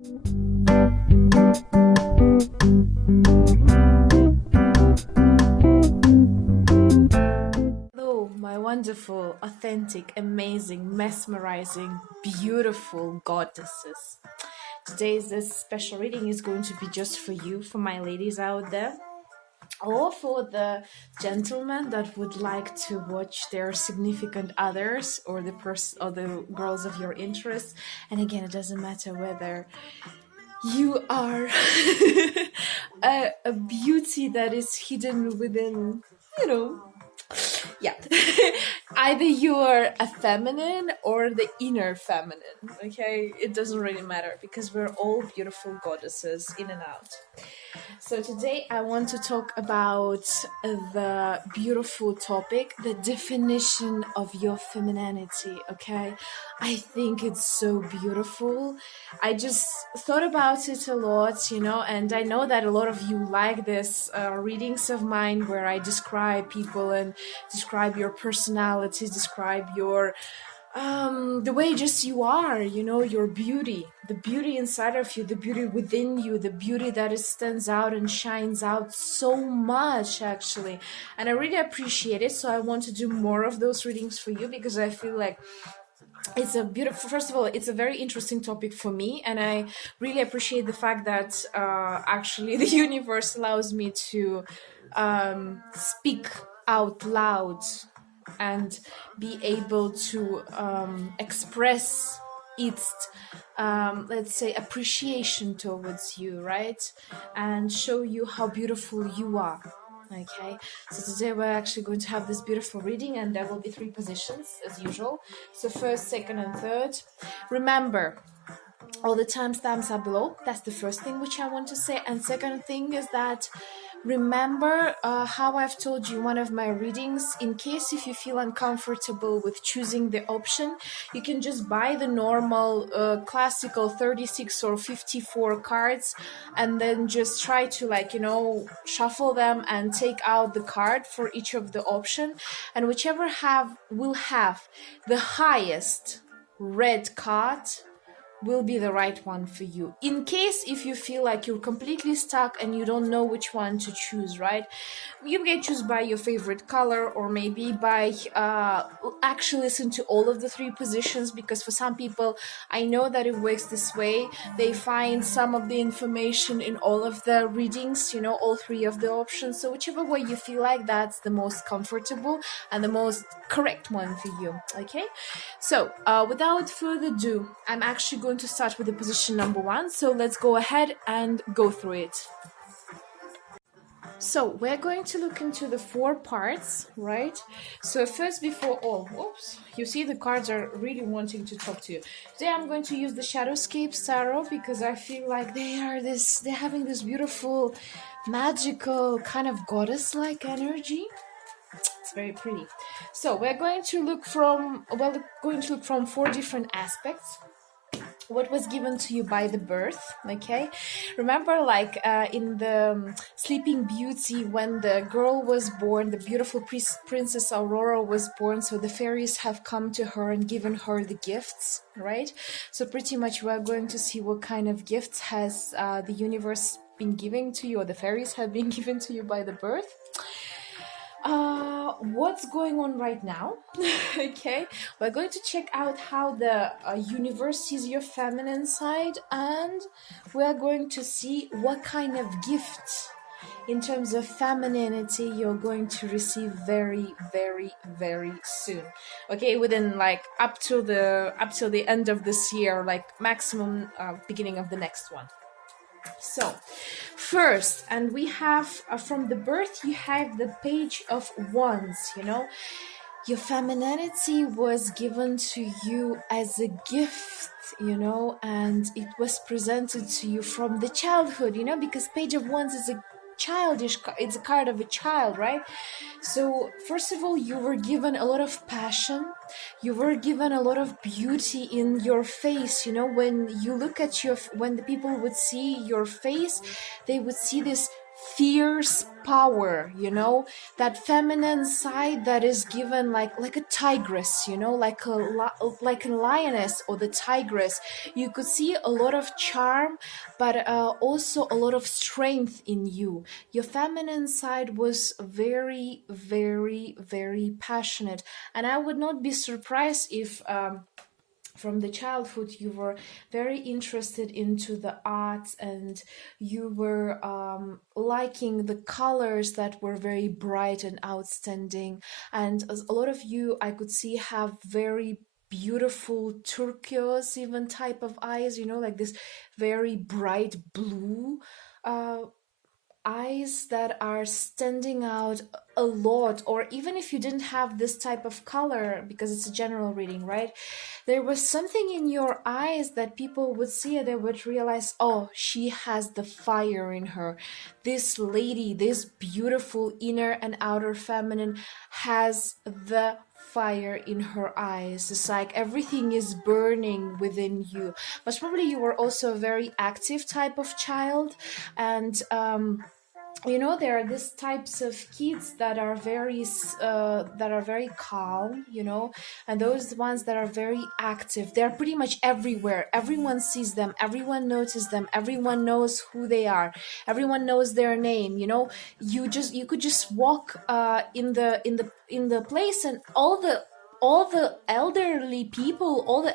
Hello, my wonderful, authentic, amazing, mesmerizing, beautiful goddesses. Today's this special reading is going to be just for you, for my ladies out there, or for the gentlemen that would like to watch their significant others or the person or the girls of your interest. And again, it doesn't matter whether you are a beauty that is hidden within, you know, yeah. Either you are a feminine or the inner feminine, okay? It doesn't really matter because we're all beautiful goddesses in and out. So today I want to talk about the beautiful topic, the definition of your femininity, okay? I think it's so beautiful. I just thought about it a lot, you know, and I know that a lot of you like this readings of mine where I describe people and describe your personalities, describe your the way just you are, you know, your beauty, the beauty inside of you, the beauty within you, the beauty that is stands out and shines out so much actually. And I really appreciate it, so I want to do more of those readings for you because I feel like it's a beautiful, first of all, it's a very interesting topic for me, and I really appreciate the fact that actually the universe allows me to speak out loud and be able to express its let's say appreciation towards you, right? And show you how beautiful you are. Okay, so today we're actually going to have this beautiful reading, and there will be 3 positions as usual. So first, second, and third. Remember, all the timestamps are below. That's the first thing which I want to say. And second thing is that remember how I've told you in one of my readings, in case if you feel uncomfortable with choosing the option, you can just buy the normal classical 36 or 54 cards and then just try to, like, you know, shuffle them and take out the card for each of the option, and whichever will have the highest red card will be the right one for you. In case if you feel like you're completely stuck and you don't know which one to choose, right? You can choose by your favorite color, or maybe by actually listen to all of the 3 positions, because for some people, I know that it works this way. They find some of the information in all of the readings, you know, all 3 of the options. So whichever way you feel like that's the most comfortable and the most correct one for you. Okay, so without further ado, I'm actually going to start with the position number 1, so let's go ahead and go through it. So we're going to look into the 4 parts, right? So first, before all, whoops, you see the cards are really wanting to talk to you. Today I'm going to use the Shadowscapes Tarot because I feel like they're having this beautiful, magical, kind of goddess-like energy. It's very pretty. So we're going to look from 4 different aspects. What was given to you by the birth, okay? Remember, like in the Sleeping Beauty, when the girl was born, the beautiful Princess Aurora was born, so the fairies have come to her and given her the gifts, right? So pretty much we're going to see what kind of gifts has the universe been giving to you, or the fairies have been given to you by the birth. What's going on right now? Okay, we're going to check out how the universe sees your feminine side, and we're going to see what kind of gift in terms of femininity you're going to receive very, very, very soon. Okay, within like up till the end of this year, like maximum beginning of the next one. So first, and we have from the birth, you have the Page of Wands. You know, your femininity was given to you as a gift, you know, and it was presented to you from the childhood, you know, because Page of Wands is it's a card of a child, right? So first of all, you were given a lot of passion, you were given a lot of beauty in your face, you know. When you look at when the people would see your face, they would see this fierce power, you know, that feminine side that is given like a tigress, you know, like a lioness or the tigress. You could see a lot of charm, but also a lot of strength in you. Your feminine side was very, very, very passionate, and I would not be surprised if from the childhood you were very interested into the arts, and you were liking the colors that were very bright and outstanding. And as a lot of you, I could see, have very beautiful turquoise even type of eyes, you know, like this very bright blue uh, eyes that are standing out a lot. Or even if you didn't have this type of color, because it's a general reading, right, there was something in your eyes that people would see and they would realize, oh, she has the fire in her. This lady, this beautiful inner and outer feminine, has the fire in her eyes. It's like everything is burning within you. Most probably you were also a very active type of child, and you know, there are these types of kids that are very calm, you know, and those ones that are very active. They're pretty much everywhere. Everyone sees them, everyone notices them, everyone knows who they are, everyone knows their name, you know. You could just walk in the place, and all the elderly people, all the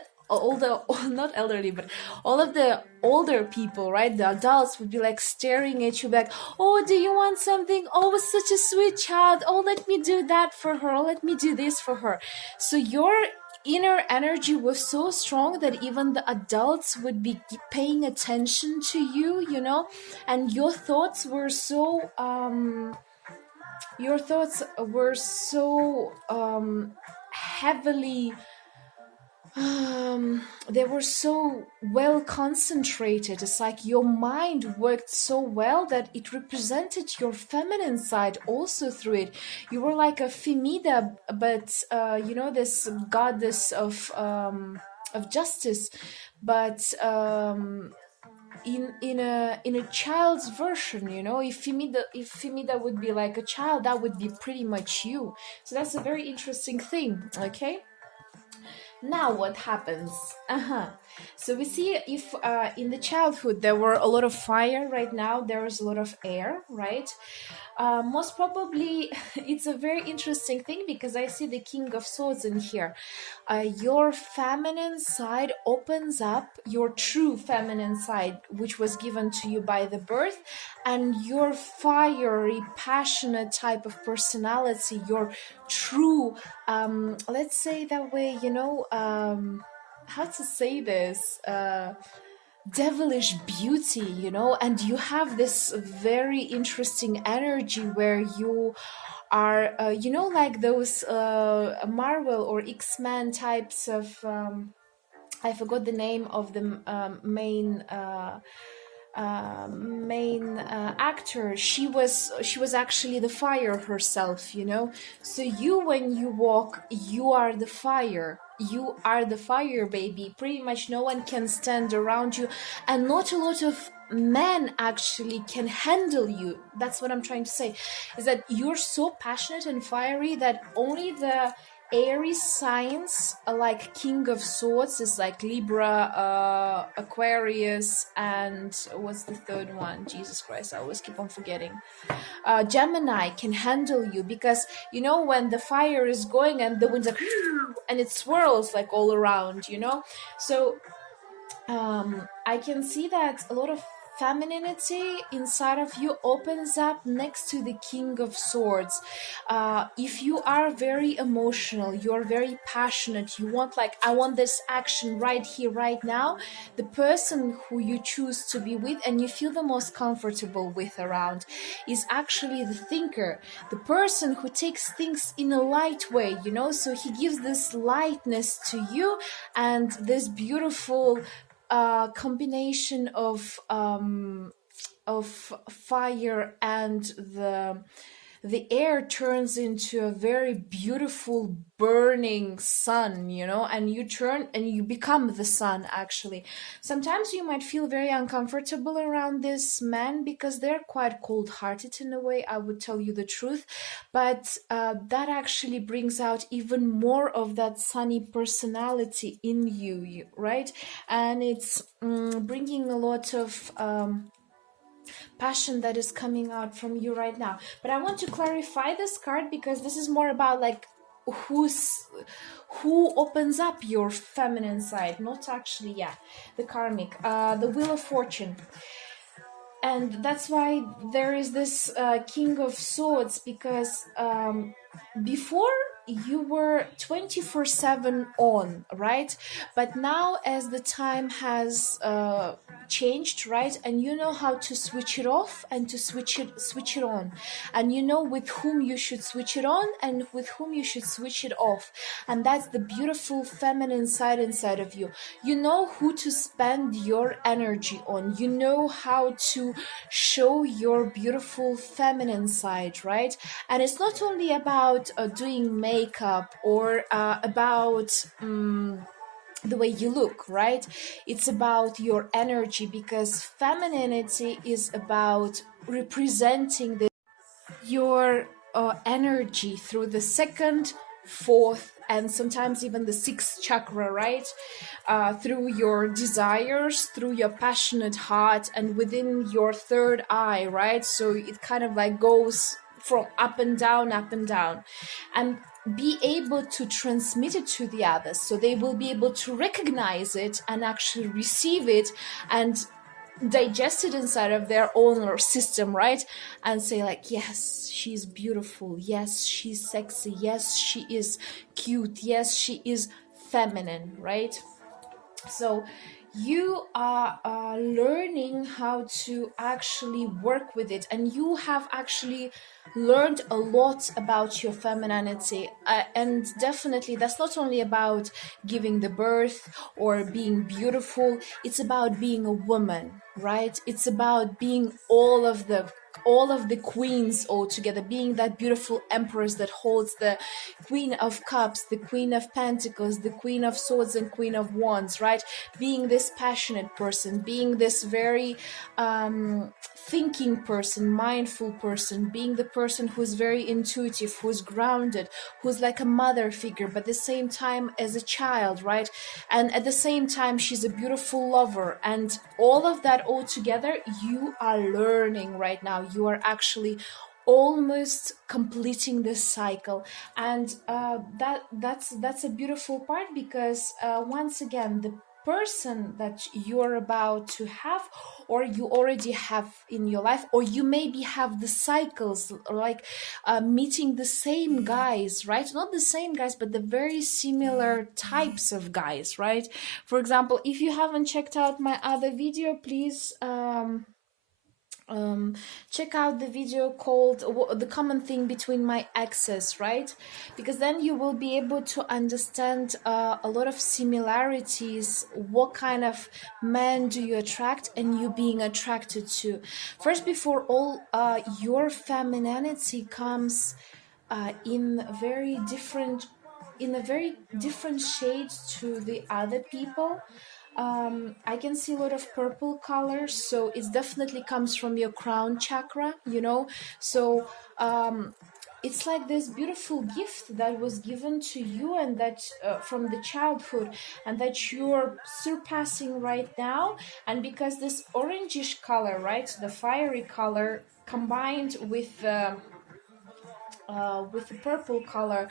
not elderly, but all of the older people, right, the adults, would be like staring at you like, oh, do you want something? Oh, such a sweet child. Oh, let me do that for her. Oh, let me do this for her. So your inner energy was so strong that even the adults would be paying attention to you, you know. And your thoughts were so heavily, they were so well concentrated. It's like your mind worked so well that it represented your feminine side also through it. You were like a Femida, but you know, this goddess of justice, but in a child's version, you know. If Femida would be like a child, that would be pretty much you. So that's a very interesting thing. Okay, now what happens? So we see, if in the childhood there were a lot of fire, right now there is a lot of air, right? Most probably it's a very interesting thing, because I see the King of Swords in here. Your feminine side opens up, your true feminine side, which was given to you by the birth, and your fiery, passionate type of personality, your true, let's say that way, you know, how to say this, devilish beauty, you know. And you have this very interesting energy where you are, you know, like those Marvel or X-Men types of, I forgot the name of the main actor. She was actually the fire herself, you know. So you, when you walk, you are the fire. You are the fire, baby. Pretty much no one can stand around you, and not a lot of men actually can handle you. That's what I'm trying to say, is that you're so passionate and fiery that only the Aries signs, like King of Swords, is like Libra, Aquarius, and what's the third one? Jesus Christ, I always keep on forgetting. Gemini can handle you, because you know, when the fire is going and the wind's like, and it swirls like all around, you know. So I can see that a lot of femininity inside of you opens up next to the King of Swords. If you are very emotional, you're very passionate, you want, like, I want this action right here, right now, the person who you choose to be with and you feel the most comfortable with around is actually the thinker, the person who takes things in a light way, you know. So he gives this lightness to you, and this beautiful combination of fire and the air turns into a very beautiful burning sun, and you turn and you become the sun. Actually, sometimes you might feel very uncomfortable around this man because they're quite cold-hearted in a way, I would tell you the truth, but that actually brings out even more of that sunny personality in you, right? And it's bringing a lot of passion that is coming out from you right now. But I want to clarify this card because this is more about like who opens up your feminine side, not actually, the karmic, the Wheel of Fortune. And that's why there is this King of Swords, because before you were 24/7 on, right? But now, as the time has changed, right, and you know how to switch it off and to switch it on, and you know with whom you should switch it on and with whom you should switch it off, and that's the beautiful feminine side inside of you. You know who to spend your energy on. You know how to show your beautiful feminine side, right? And it's not only about doing makeup or about the way you look, right? It's about your energy, because femininity is about representing your energy through the second, fourth, and sometimes even the sixth chakra, right? Through your desires, through your passionate heart, and within your third eye, right? So it kind of like goes from up and down, and be able to transmit it to the others, so they will be able to recognize it and actually receive it and digest it inside of their own system, right? And say like, yes, she's beautiful, yes, she's sexy, yes, she is cute, yes, she is feminine, right? So you are learning how to actually work with it, and you have actually learned a lot about your femininity, and definitely that's not only about giving the birth or being beautiful, it's about being a woman, right? It's about being all of the queens all together, being that beautiful empress that holds the Queen of Cups, the Queen of Pentacles, the Queen of Swords, and Queen of Wands, right? Being this passionate person, being this very thinking person, mindful person, being the person who's very intuitive, who's grounded, who's like a mother figure, but at the same time as a child, right? And at the same time, she's a beautiful lover. And all of that all together, you are learning right now. You are actually almost completing this cycle, and that's a beautiful part, because once again, the person that you're about to have, or you already have in your life, or you maybe have the cycles, like meeting the same guys, right? Not the same guys, but the very similar types of guys, right? For example, if you haven't checked out my other video, please check out the video called The Common Thing Between My Exes, right? Because then you will be able to understand a lot of similarities. What kind of men do you attract, and you being attracted to? First, before all, your femininity comes in a very different shades to the other people. I can see a lot of purple colors, so it definitely comes from your crown chakra, so it's like this beautiful gift that was given to you, and that from the childhood, and that you're surpassing right now. And because this orangish color, right, the fiery color combined with the purple color,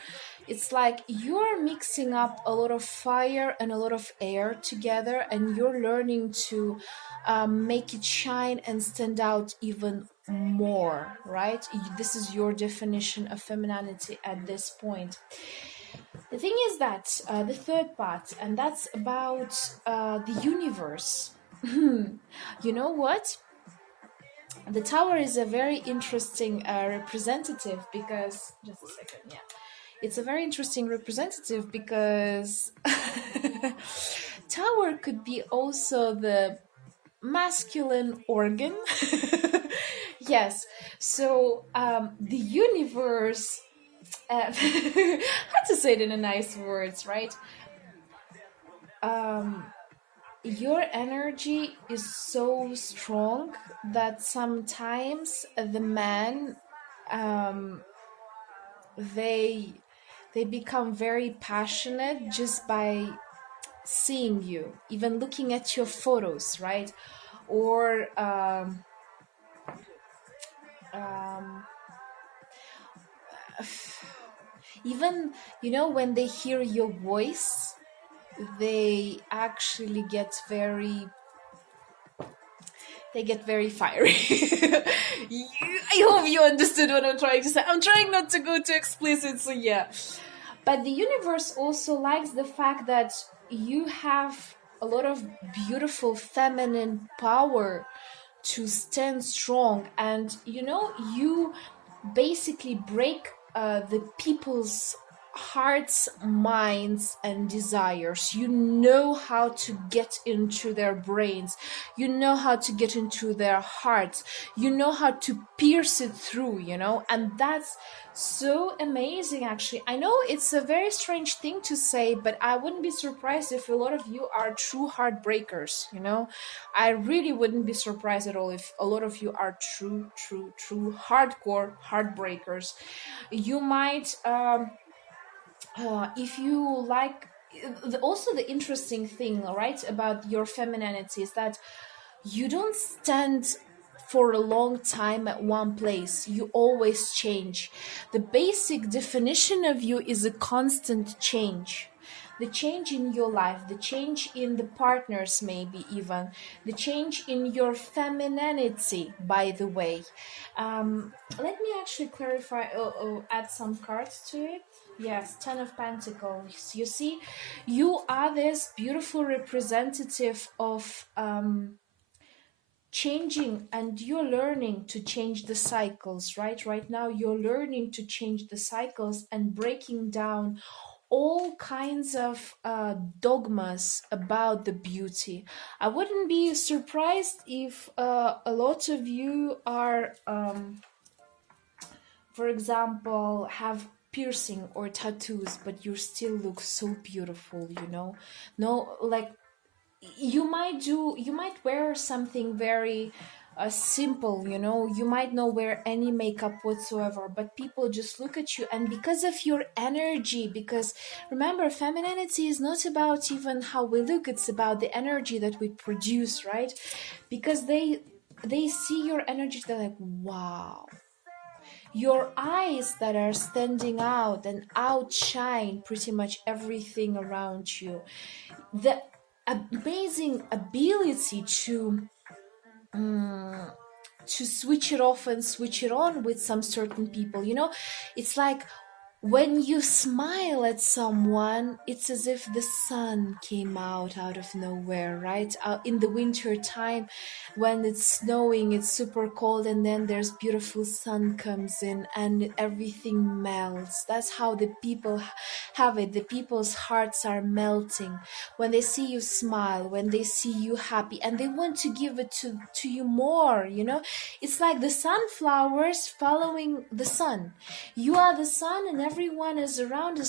it's like you're mixing up a lot of fire and a lot of air together, and you're learning to make it shine and stand out even more, right? This is your definition of femininity at this point. The thing is that the third part, and that's about the universe. You know what? The Tower is a very interesting representative, because just a second, it's a very interesting representative, because Tower could be also the masculine organ. Yes. So the universe, how to say it in a nice words, right? Um, your energy is so strong that sometimes the men, um, they they become very passionate just by seeing you, even looking at your photos, right? Or um, even, when they hear your voice, they actually get very fiery. I hope you understood what I'm trying to say. I'm trying not to go too explicit, so yeah. But the universe also likes the fact that you have a lot of beautiful feminine power to stand strong, and you basically break the people's hearts, minds, and desires. You know how to get into their brains, you know how to get into their hearts, you know how to pierce it through, and that's so amazing. Actually, I know it's a very strange thing to say, but I wouldn't be surprised if a lot of you are true heartbreakers. I really wouldn't be surprised at all if a lot of you are true hardcore heartbreakers. You might if you like, also the interesting thing, right, about your femininity is that you don't stand for a long time at one place. You always change. The basic definition of you is a constant change. The change in your life, the change in the partners, maybe even the change in your femininity, by the way. Let me actually clarify, add some cards to it. Yes, Ten of Pentacles. You see, you are this beautiful representative of changing, and you're learning to change the cycles, right now you're learning to change the cycles and breaking down all kinds of dogmas about the beauty. I wouldn't be surprised if a lot of you are for example have piercing or tattoos, but you still look so beautiful, no, like you might wear something very simple, you might not wear any makeup whatsoever, but people just look at you, and because of your energy, because remember, femininity is not about even how we look, it's about the energy that we produce, right? Because they see your energy, they're like, wow. Your eyes that are standing out and outshine pretty much everything around you. The amazing ability to switch it off and switch it on with some certain people. It's like when you smile at someone, it's as if the sun came out of nowhere, right? In the winter time, when it's snowing, it's super cold, and then there's beautiful sun comes in and everything melts. That's how the people have it. The people's hearts are melting when they see you smile, when they see you happy, and they want to give it to you more. It's like the sunflowers following the sun. You are the sun, and everyone is around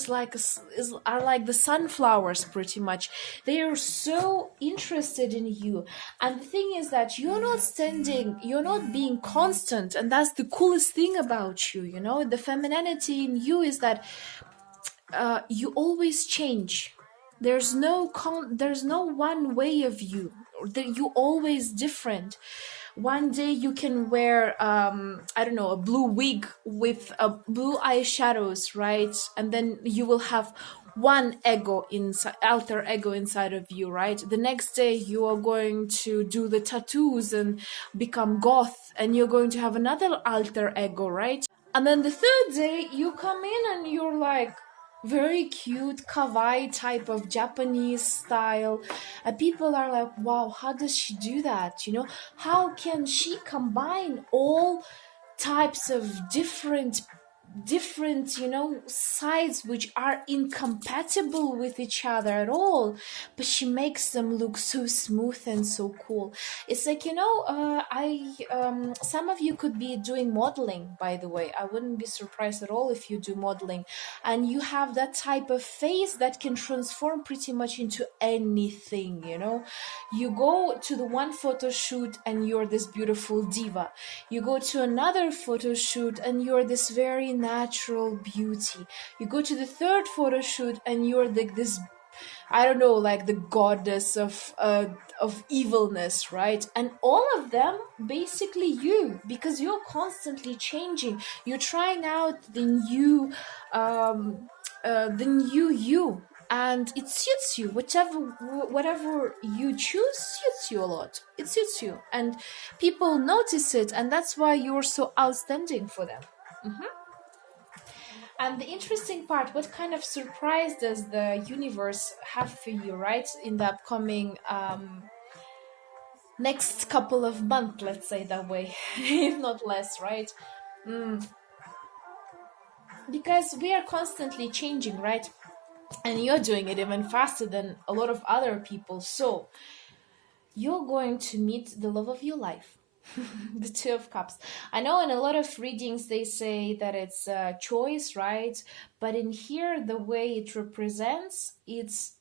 are like the sunflowers pretty much. They are so interested in you, and the thing is that you're not being constant, and that's the coolest thing about you. The femininity in you is that you always change. There's no one way of you. You always different. One day you can wear I don't know, a blue wig with blue eyeshadows, right? And then you will have one alter ego inside of you, right? The next day you are going to do the tattoos and become goth, and you're going to have another alter ego, right? And then the third day you come in and you're like very cute kawaii type of Japanese style, and people are like, wow, how does she do that? How can she combine all types of different different, sides which are incompatible with each other at all, but she makes them look so smooth and so cool. It's like, some of you could be doing modeling, by the way. I wouldn't be surprised at all if you do modeling, and you have that type of face that can transform pretty much into anything. You go to the one photo shoot and you're this beautiful diva. You go to another photo shoot and you're this very natural beauty. You go to the third photo shoot and you're this, I don't know, like the goddess of evilness, right? And all of them basically you, because you're constantly changing. You're trying out the new you, and it suits you. Whatever you choose suits you a lot. It suits you, and people notice it, and that's why you're so outstanding for them. And the interesting part, what kind of surprise does the universe have for you, right, in the upcoming next couple of months, let's say that way, if not less, right? Because we are constantly changing, right? And you're doing it even faster than a lot of other people. So you're going to meet the love of your life. The Two of Cups. I know in a lot of readings they say that it's a choice, right? But in here, the way it represents, it's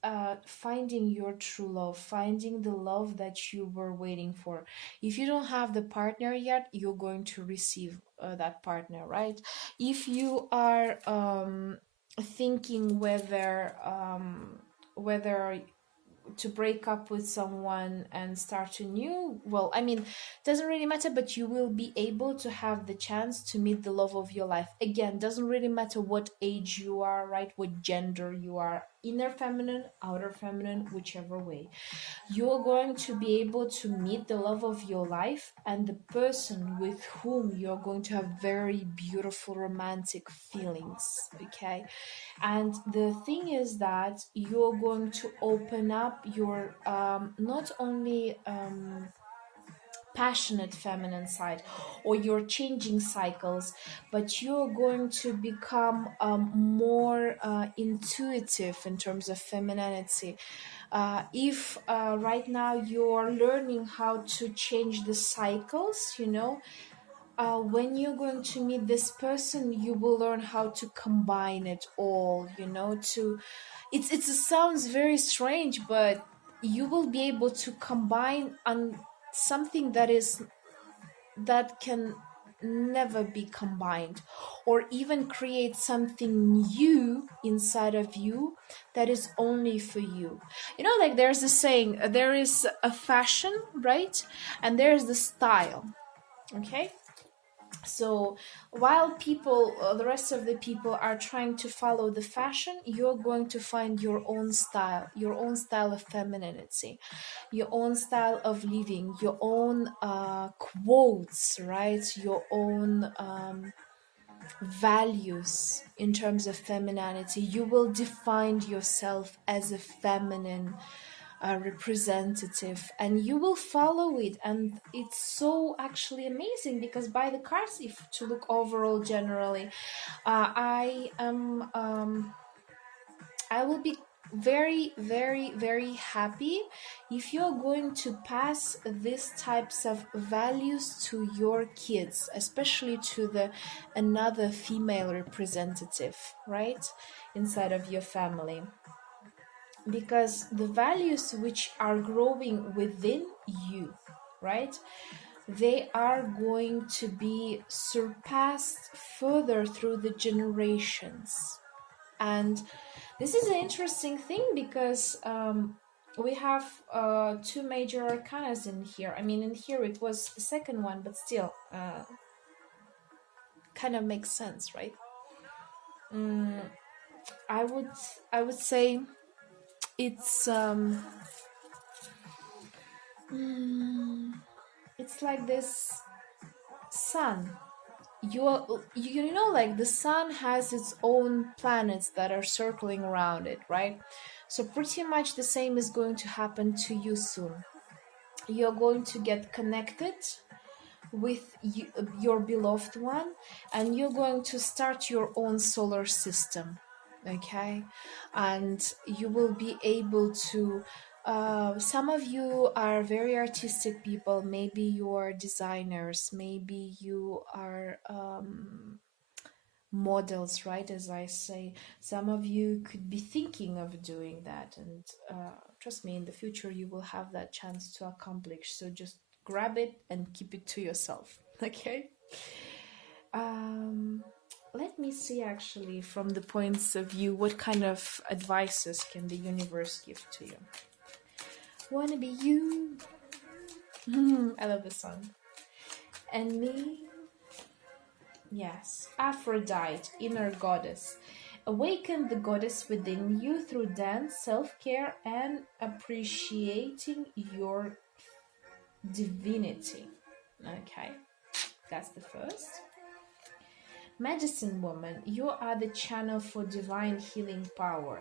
finding your true love, finding the love that you were waiting for. If you don't have the partner yet, you're going to receive that partner, right? If you are thinking whether to break up with someone and start anew, well, I mean, doesn't really matter, but you will be able to have the chance to meet the love of your life. Again, doesn't really matter what age you are, right? What gender you are, inner feminine, outer feminine, whichever way. You're going to be able to meet the love of your life and the person with whom you're going to have very beautiful romantic feelings, okay? And the thing is that you're going to open up your not only passionate feminine side or your changing cycles, but you're going to become more intuitive in terms of femininity. If right now you're learning how to change the cycles, when you're going to meet this person, you will learn how to combine it all, it sounds very strange, but you will be able to combine on something that can never be combined, or even create something new inside of you that is only for you. Like there's a saying, there is a fashion, right? And there's the style, okay? So while the rest of the people are trying to follow the fashion, you're going to find your own style of femininity, your own style of living, your own quotes, right? Your own values in terms of femininity. You will define yourself as a feminine representative, and you will follow it. And it's so actually amazing, because by the cards, if to look overall generally, I will be very, very, very happy if you're going to pass these types of values to your kids, especially to another female representative, right, inside of your family. Because the values which are growing within you, right, they are going to be surpassed further through the generations. And this is an interesting thing, because we have two major arcanas in here. I mean, in here it was the second one, but still kind of makes sense, right? I would say it's it's like this sun. Like the sun has its own planets that are circling around it, right? So pretty much the same is going to happen to you soon. You're going to get connected with you, your beloved one, and you're going to start your own solar system, okay? And you will be able to some of you are very artistic people. Maybe you are designers, maybe you are models, right? As I say, some of you could be thinking of doing that, and trust me, in the future you will have that chance to accomplish. So just grab it and keep it to yourself. Okay. Let me see, actually, from the points of view, what kind of advices can the universe give to you. Wanna be you. I love the song. And me. Yes, Aphrodite, inner goddess. Awaken the goddess within you through dance, self-care, and appreciating your divinity. Okay, that's the first. Medicine woman, you are the channel for divine healing power.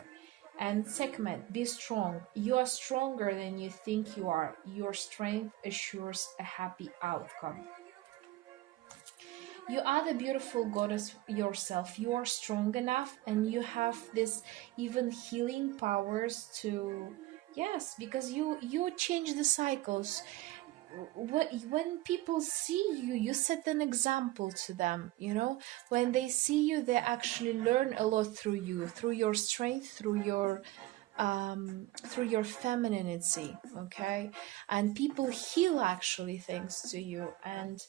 And Sekhmet, be strong. You are stronger than you think you are. Your strength assures a happy outcome. You are the beautiful goddess yourself. You are strong enough, and you have this even healing powers to, yes, because you change the cycles. When people see you, you set an example to them, you know. When they see you, they actually learn a lot through you, through your strength, through your femininity, okay? And people heal actually thanks to you. And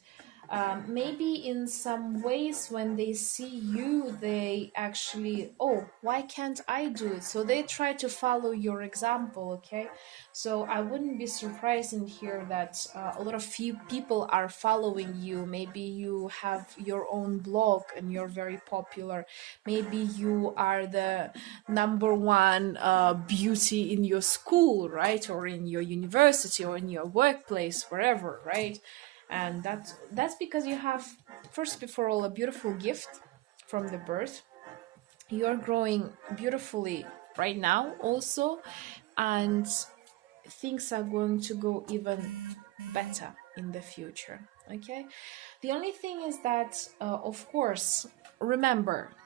maybe in some ways, when they see you, they actually, oh, why can't I do it? So they try to follow your example, okay? So I wouldn't be surprised in here that a lot of few people are following you. Maybe you have your own blog and you're very popular. Maybe you are the number one beauty in your school, right? Or in your university or in your workplace, wherever, right? And that's because you have, first before all, a beautiful gift from the birth. You're growing beautifully right now also, and things are going to go even better in the future, okay? The only thing is that of course, remember,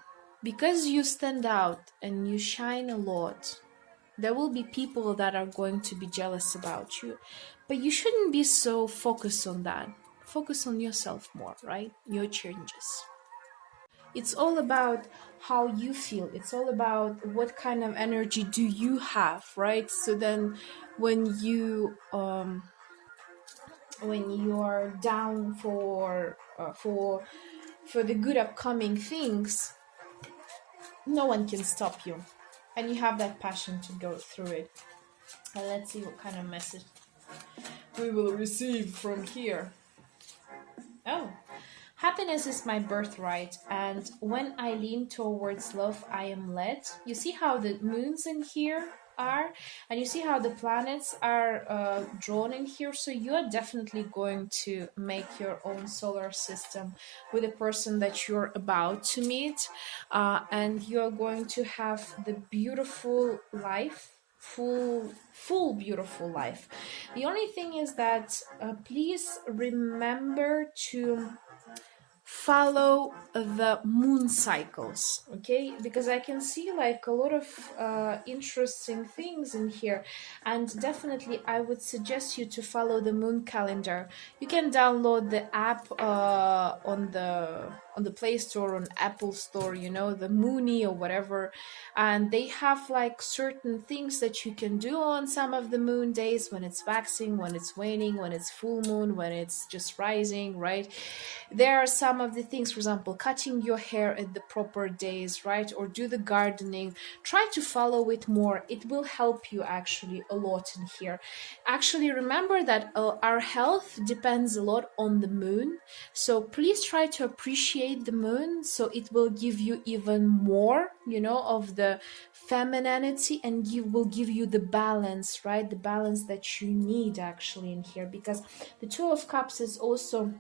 because you stand out and you shine a lot, there will be people that are going to be jealous about you, but you shouldn't be so focused on that. Focus on yourself more, right? Your changes. It's all about how you feel. It's all about what kind of energy do you have, right? So then when you are down for the good upcoming things, no one can stop you, and you have that passion to go through it. And let's see what kind of message we will receive from here. Oh, happiness is my birthright, and when I lean towards love, I am led. You see how the moons in here are, and you see how the planets are drawn in here. So you are definitely going to make your own solar system with the person that you're about to meet, and you're going to have the beautiful life, full beautiful life. The only thing is that please remember to follow the moon cycles, okay? Because I can see like a lot of interesting things in here, and definitely I would suggest you to follow the moon calendar. You can download the app on the Play Store, on Apple Store, you know, the Moony or whatever, and they have like certain things that you can do on some of the moon days, when it's waxing, when it's waning, when it's full moon, when it's just rising, right? There are some of the things, for example, cutting your hair at the proper days, right? Or do the gardening. Try to follow it more. It will help you actually a lot in here. Actually, remember that our health depends a lot on the moon. So please try to appreciate the moon, so it will give you even more, you know, of the femininity, and will give you the balance, right? The balance that you need actually in here, because the Two of Cups is also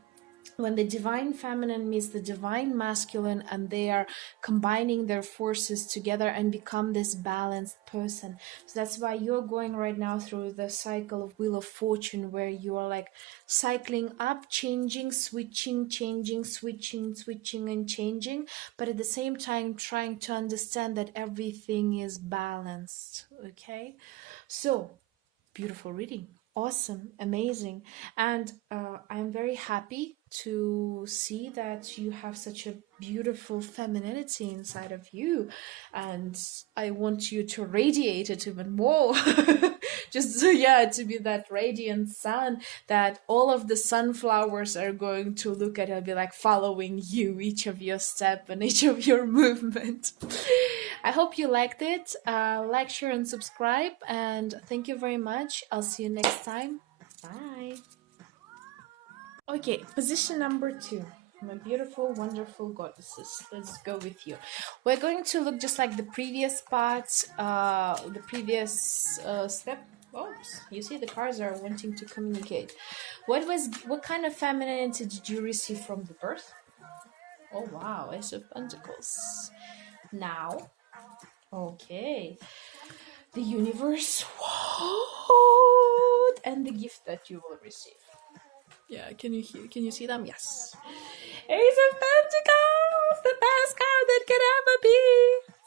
when the divine feminine meets the divine masculine, and they are combining their forces together and become this balanced person. So that's why you're going right now through the cycle of Wheel of Fortune, where you are like cycling up, changing, switching, changing, switching, switching and changing, but at the same time trying to understand that everything is balanced. Okay, so beautiful reading, awesome, amazing. And I'm very happy to see that you have such a beautiful femininity inside of you, and I want you to radiate it even more. Just so, yeah, to be that radiant sun that all of the sunflowers are going to look at and be like following you, each of your step and each of your movement. I hope you liked it. Like, share, and subscribe. And thank you very much. I'll see you next time. Bye. Okay, position number 2. My beautiful, wonderful goddesses. Let's go with you. We're going to look just like the previous parts, the previous step. Oops, you see the cards are wanting to communicate. What kind of femininity did you receive from the birth? Oh wow, Ace of Pentacles. Now, okay, the universe, what? And the gift that you will receive. Yeah, can you see them? Yes. Ace of Pentacles, the best card that could ever be.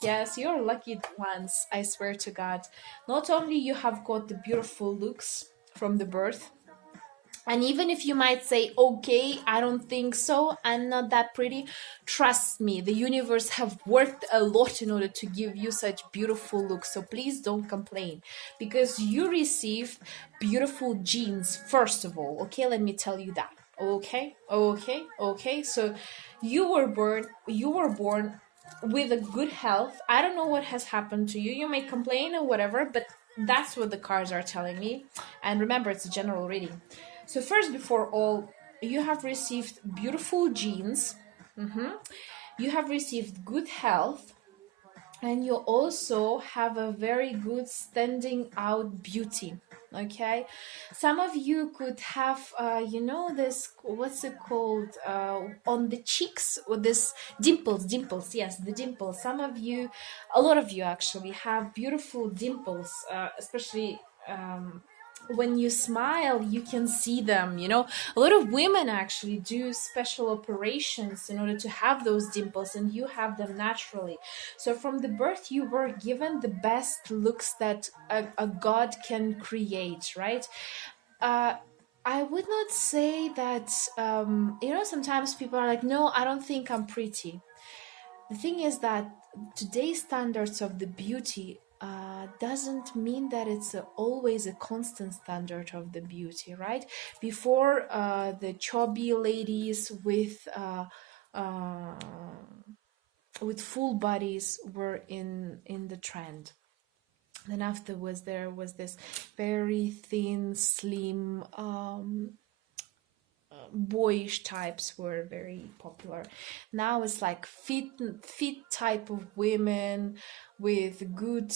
Yes, you're lucky ones, I swear to God. Not only you have got the beautiful looks from the birth, and even if you might say, okay, I don't think so, I'm not that pretty, trust me, the universe have worked a lot in order to give you such beautiful looks. So please don't complain, because you received beautiful genes, first of all. Okay, let me tell you that. Okay. So you were born with a good health. I don't know what has happened to you. You may complain or whatever, but that's what the cards are telling me. And remember, it's a general reading. So first, before all, you have received beautiful genes. You have received good health. And you also have a very good standing out beauty. Okay, some of you could have this, what's it called, on the cheeks, or this dimples, yes, the dimples. A lot of you actually have beautiful dimples, especially when you smile, you can see them. A lot of women actually do special operations in order to have those dimples, and you have them naturally. So from the birth, you were given the best looks that a god can create, right? I would not say that, sometimes people are like, no, I don't think I'm pretty. The thing is that today's standards of the beauty doesn't mean that it's always a constant standard of the beauty, right? Before, the chubby ladies with full bodies were in the trend. Then afterwards, there was this very thin, slim, boyish types were very popular. Now it's like fit type of women with good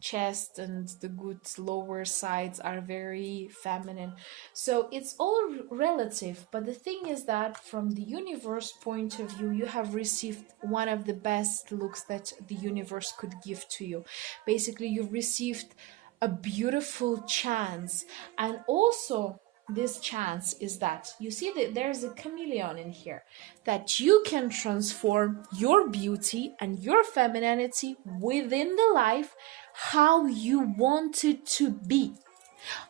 chest, and the good lower sides are very feminine. So it's all relative, but the thing is that from the universe point of view, you have received one of the best looks that the universe could give to you. Basically, you've received a beautiful chance. And also, this chance is that you see that there's a chameleon in here, that you can transform your beauty and your femininity within the life how you want it to be.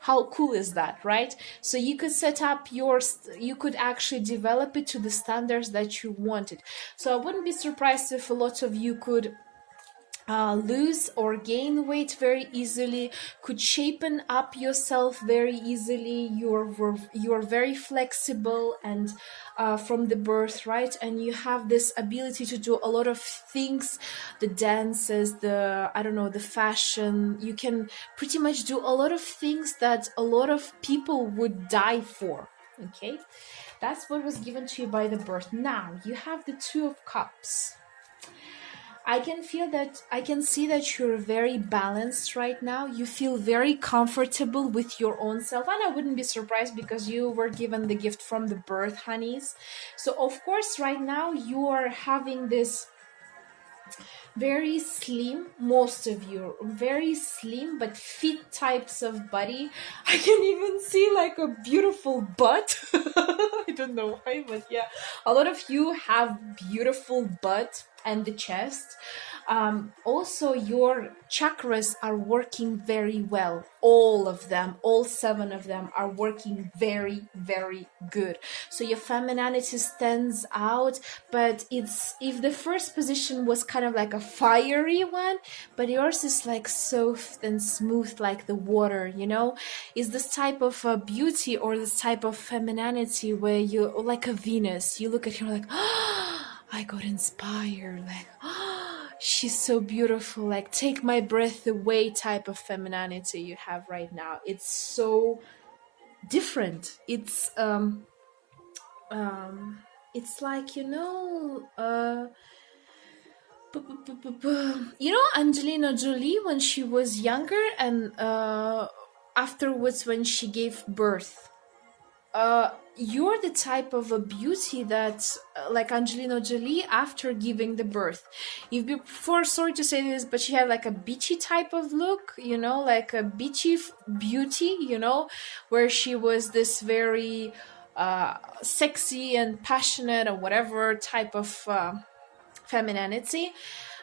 How cool is that, right? So you could set up you could actually develop it to the standards that you wanted. So I wouldn't be surprised if a lot of you could lose or gain weight very easily, could shapen up yourself very easily. You're very flexible, and from the birth, right? And you have this ability to do a lot of things, the dances, the fashion. You can pretty much do a lot of things that a lot of people would die for. Okay, that's what was given to you by the birth. Now you have the Two of Cups. I can feel that, I can see that you're very balanced right now. You feel very comfortable with your own self. And I wouldn't be surprised because you were given the gift from the birth, honeys. So, of course, right now you are having this very slim, most of you very slim but fit types of body. I can even see like a beautiful butt. I don't know why, but yeah, a lot of you have beautiful butt and the chest. Also, your chakras are working very well. All of them, all 7 of them are working very, very good. So your femininity stands out, but it's, if the first position was kind of like a fiery one, but yours is like soft and smooth like the water, you know, is this type of beauty or this type of femininity where you, like a Venus, you look at her like, oh, I got inspired, like, oh, she's so beautiful, like take my breath away type of femininity you have right now. It's so different. It's like, you know, you know Angelina Jolie when she was younger, and afterwards when she gave birth, you're the type of a beauty that, like Angelina Jolie after giving the birth. You've before, sorry to say this, but she had like a beachy type of look, you know, like a beachy beauty, you know, where she was this very sexy and passionate or whatever type of femininity.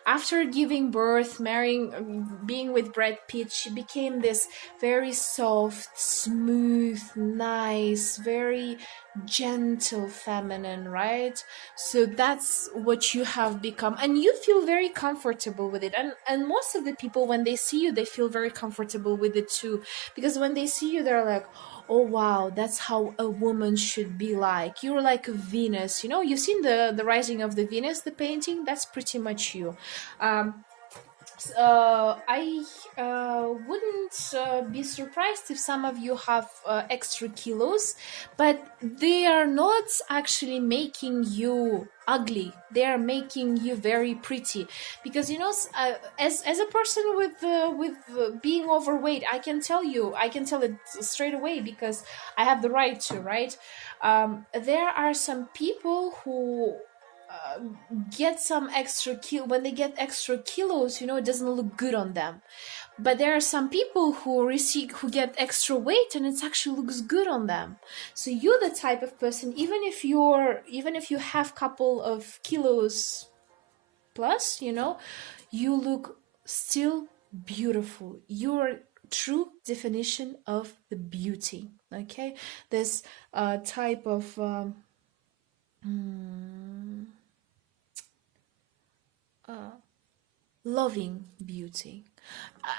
After giving birth, marrying, being with Brad Pitt, she became this very soft, smooth, nice, very gentle feminine, right? So that's what you have become, and you feel very comfortable with it. And most of the people, when they see you, they feel very comfortable with it too, because when they see you, they're like, oh wow, that's how a woman should be like. You're like a Venus, you know, you've seen the Rising of the Venus, the painting, that's pretty much you. I wouldn't be surprised if some of you have extra kilos, but they are not actually making you ugly. They are making you very pretty, because you know, as a person with being overweight, I can tell you, I can tell it straight away because I have the right to, right? There are some people who get some extra when they get extra kilos, you know, it doesn't look good on them. But there are some people who get extra weight and it actually looks good on them. So you're the type of person, even if you have couple of kilos plus, you know, you look still beautiful. You're true definition of the beauty. Okay, this type of loving beauty.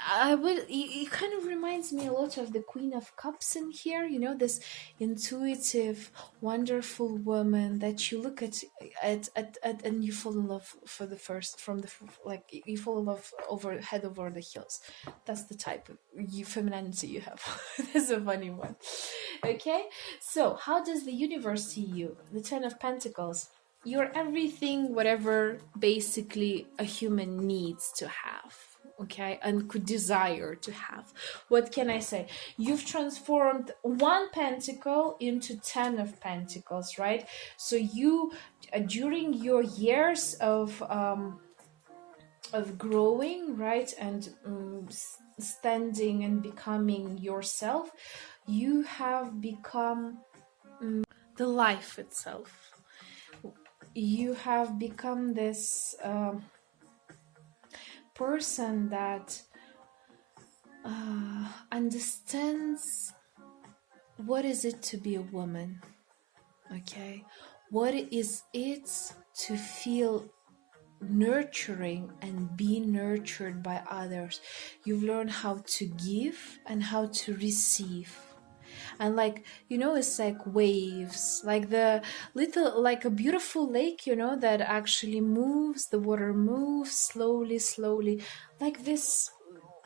I would, it kind of reminds me a lot of the Queen of Cups in here, you know, this intuitive, wonderful woman that you look at and you fall in love for the first, from the, like, you fall in love over head over the heels. That's the type of femininity you have. That's a funny one. Okay, so how does the universe see you? The 10 of Pentacles. You're everything, whatever basically a human needs to have, okay, and could desire to have. What can I say? You've transformed 1 pentacle into 10 of Pentacles, right? So you, during your years of growing, right, and standing and becoming yourself, you have become the life itself. You have become this person that understands what is it to be a woman, okay? What is it to feel nurturing and be nurtured by others? You've learned how to give and how to receive. And like, you know, it's like waves, like the little, like a beautiful lake, you know, that actually moves, the water moves slowly, like this.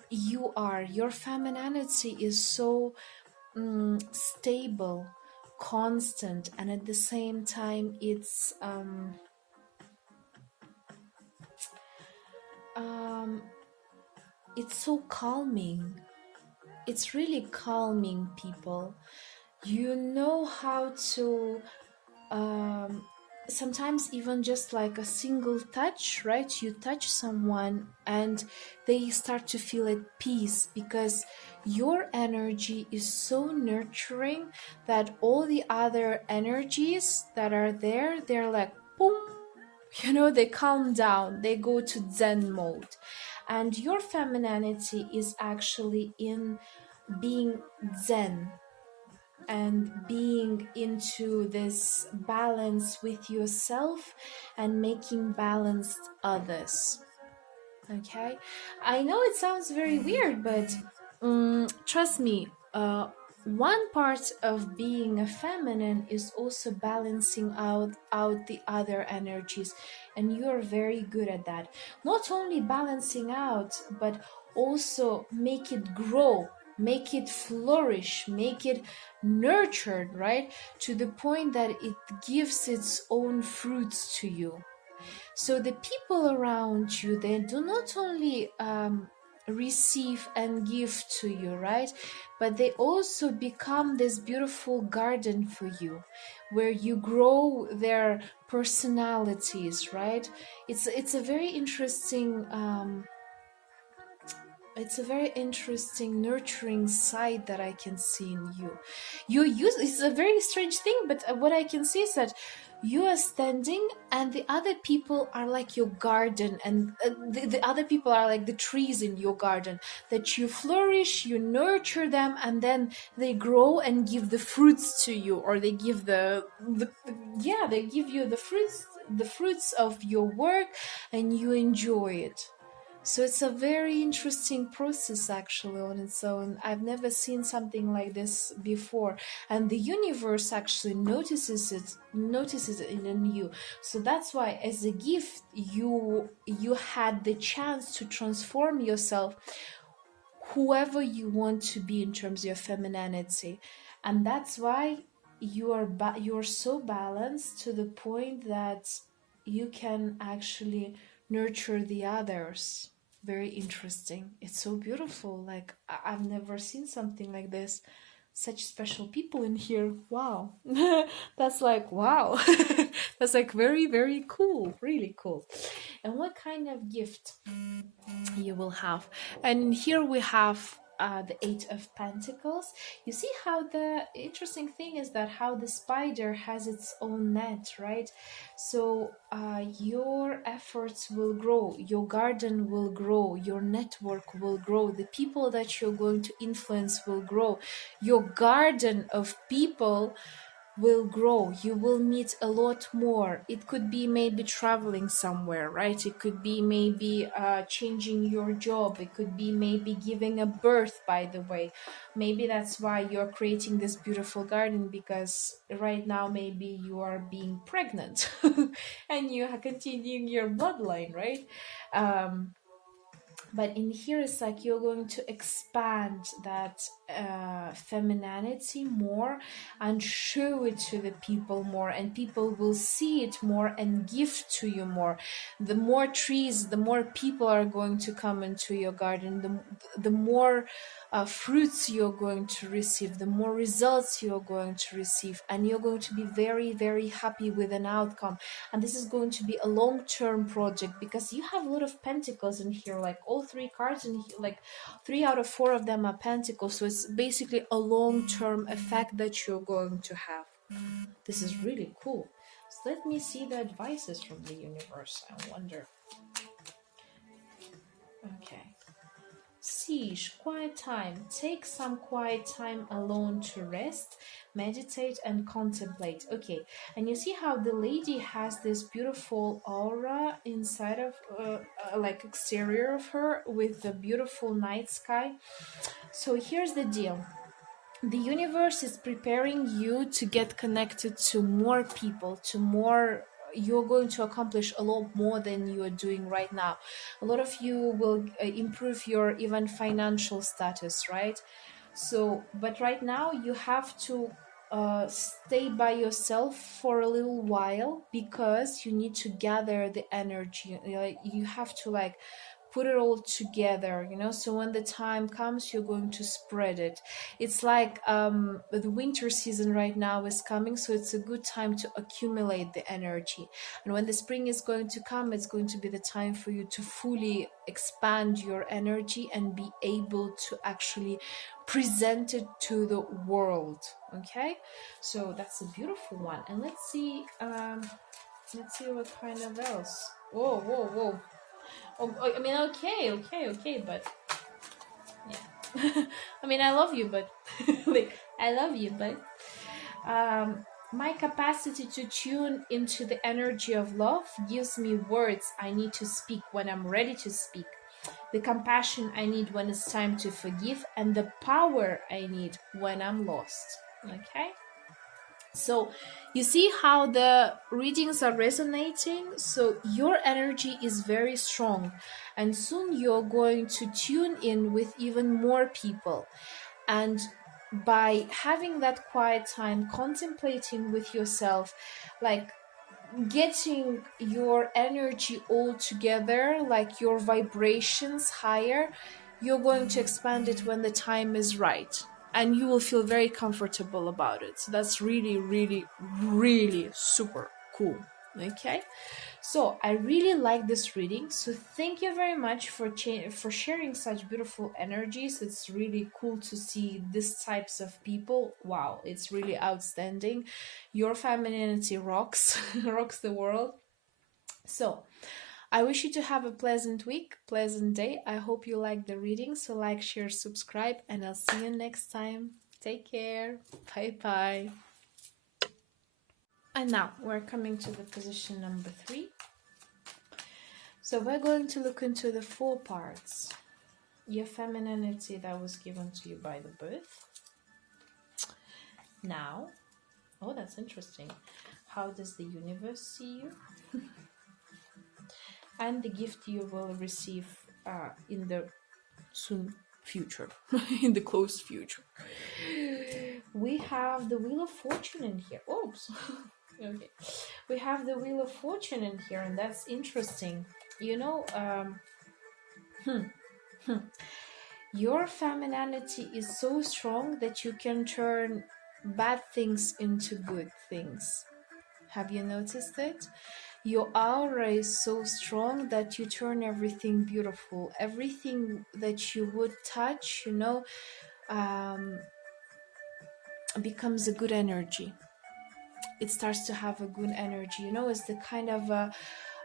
Your femininity is so stable, constant, and at the same time it's um, it's so calming. It's really calming, people. You know how to sometimes even just like a single touch, right? You touch someone and they start to feel at peace because your energy is so nurturing that all the other energies that are there, they're like boom, they calm down, they go to zen mode. And your femininity is actually in being zen and being into this balance with yourself and making balanced others. Okay, I know it sounds very weird, but trust me, one part of being a feminine is also balancing out the other energies, and you're very good at that. Not only balancing out, but also make it grow, make it flourish, make it nurtured, right, to the point that it gives its own fruits to you. So the people around you, they do not only receive and give to you, right, but they also become this beautiful garden for you, where you grow their personalities, right? It's a very interesting it's a very interesting nurturing side that I can see in you. It's a very strange thing, but what I can see is that you are standing and the other people are like your garden, and the other people are like the trees in your garden that you flourish, you nurture them, and then they grow and give the fruits to you, or they give they give you the fruits of your work, and you enjoy it. So it's a very interesting process actually on its own. I've never seen something like this before. And the universe actually notices it in you. So that's why as a gift you had the chance to transform yourself whoever you want to be in terms of your femininity. And that's why you're so balanced to the point that you can actually nurture the others. Very interesting. It's so beautiful. Like I've never seen something like this. Such special people in here. Wow. That's like wow. That's like very, very cool. Really cool. And what kind of gift you will have? And here we have the Eight of Pentacles. You see how the interesting thing is that how the spider has its own net, right? So your efforts will grow, your garden will grow, your network will grow, the people that you're going to influence will grow, your garden of people will grow. You will meet a lot more. It could be maybe traveling somewhere, right? It could be maybe changing your job. It could be maybe giving a birth, by the way. Maybe that's why you're creating this beautiful garden, because right now maybe you are being pregnant and you are continuing your bloodline, right? But in here it's like you're going to expand that femininity more and show it to the people more, and people will see it more and give to you more. The more trees, the more people are going to come into your garden, the more fruits you're going to receive, the more results you're going to receive, and you're going to be very, very happy with an outcome. And this is going to be a long-term project, because you have a lot of pentacles in here, like all three cards in here, like 3 out of 4 of them are pentacles. So it's basically a long-term effect that you're going to have. This is really cool. So let me see the advices from the universe. I wonder. Okay. Siege, quiet time. Take some quiet time alone to rest, meditate, and contemplate. Okay, and you see how the lady has this beautiful aura inside of, like exterior of her, with the beautiful night sky. So here's the deal. The universe is preparing you to get connected to more people, to more. You're going to accomplish a lot more than you are doing right now. A lot of you will improve your even financial status, right? So, but right now you have to stay by yourself for a little while, because you need to gather the energy. You have to like put it all together, so when the time comes, you're going to spread it. It's like the winter season right now is coming, so it's a good time to accumulate the energy. And when the spring is going to come, it's going to be the time for you to fully expand your energy and be able to actually present it to the world. Okay, so that's a beautiful one. And let's see what kind of else. Whoa. Oh, I mean, okay, but yeah. I mean, I love you, but I love you, but my capacity to tune into the energy of love gives me words I need to speak when I'm ready to speak, the compassion I need when it's time to forgive, and the power I need when I'm lost. Okay? So you see how the readings are resonating? So your energy is very strong, and soon you're going to tune in with even more people. And by having that quiet time, contemplating with yourself, like getting your energy all together, like your vibrations higher, you're going to expand it when the time is right, and you will feel very comfortable about it. So that's really, really, really super cool. Okay, so I really like this reading. So thank you very much for sharing such beautiful energies. It's really cool to see these types of people. Wow, it's really outstanding. Your femininity rocks, rocks the world. So I wish you to have a pleasant week, pleasant day. I hope you like the reading. So like, share, subscribe, and I'll see you next time. Take care. Bye bye. And now we're coming to the position number 3. So we're going to look into the 4 parts. Your femininity that was given to you by the birth. Now, oh, that's interesting. How does the universe see you? And the gift you will receive in the soon future, in the close future. We have the Wheel of Fortune in here. Oops. Okay. We have the Wheel of Fortune in here, and that's interesting. Your femininity is so strong that you can turn bad things into good things. Have you noticed it? Your aura is so strong that you turn everything beautiful. Everything that you would touch, becomes a good energy. It starts to have a good energy. It's the kind of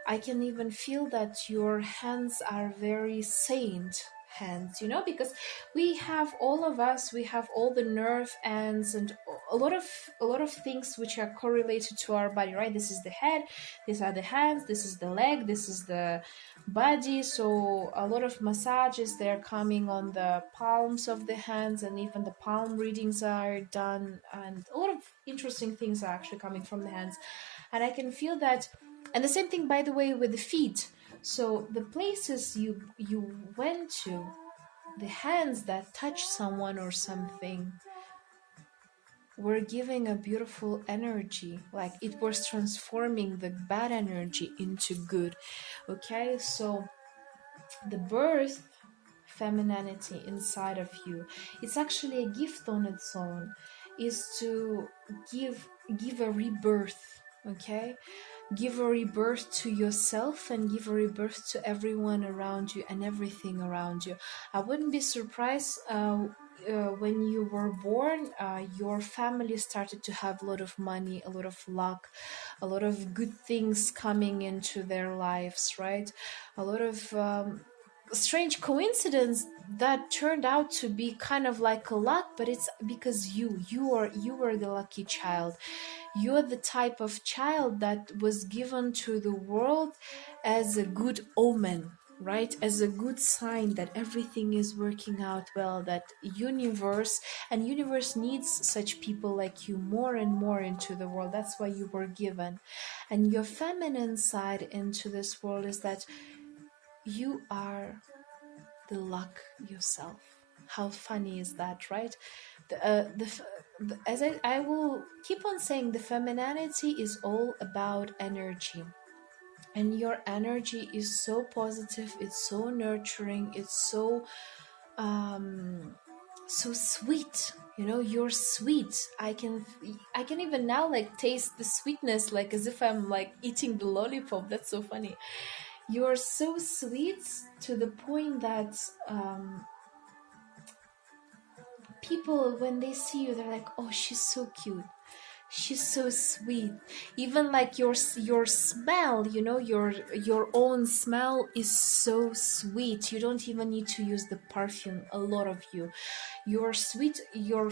I can even feel that your hands are very saint hands, because we have all the nerve ends and a lot of things which are correlated to our body, right? This is the head, these are the hands, this is the leg, this is the body. So a lot of massages, they're coming on the palms of the hands, and even the palm readings are done, and a lot of interesting things are actually coming from the hands. And I can feel that. And the same thing, by the way, with the feet. So the places you went to, the hands that touch someone or something, were giving a beautiful energy. Like it was transforming the bad energy into good. Okay, so the birth femininity inside of you, it's actually a gift on its own, is to give a rebirth. Okay, give a rebirth to yourself and give a rebirth to everyone around you and everything around you. I wouldn't be surprised when you were born, your family started to have a lot of money, a lot of luck, a lot of good things coming into their lives, right? A lot of strange coincidence that turned out to be kind of like a luck, but it's because you were the lucky child. You're the type of child that was given to the world as a good omen, right? As a good sign that everything is working out well, that universe needs such people like you more and more into the world. That's why you were given. And your feminine side into this world is that you are the luck yourself. How funny is that, right? As I will keep on saying, the femininity is all about energy. and your energy is so positive, it's so nurturing, it's so so sweet. You know, you're sweet. I can even now like taste the sweetness, like as if I'm like eating the lollipop. That's so funny. You're so sweet to the point that people, when they see you, they're like, oh, she's so cute, she's so sweet. Even like your smell, you know, your own smell is so sweet. You don't even need to use the perfume, a lot of you. Your sweet, your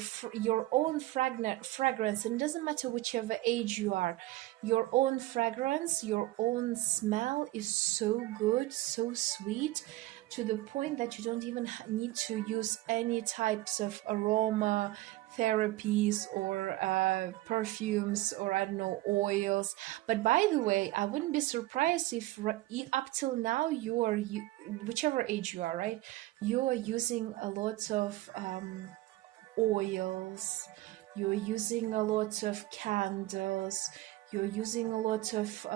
own fragrance, and it doesn't matter whichever age you are, your own fragrance, your own smell is so good, so sweet, to the point that you don't even need to use any types of aroma therapies or perfumes, or I don't know, oils. But by the way, I wouldn't be surprised if up till now you are, whichever age you are, right, you are using a lot of oils, you're using a lot of candles, you're using a lot of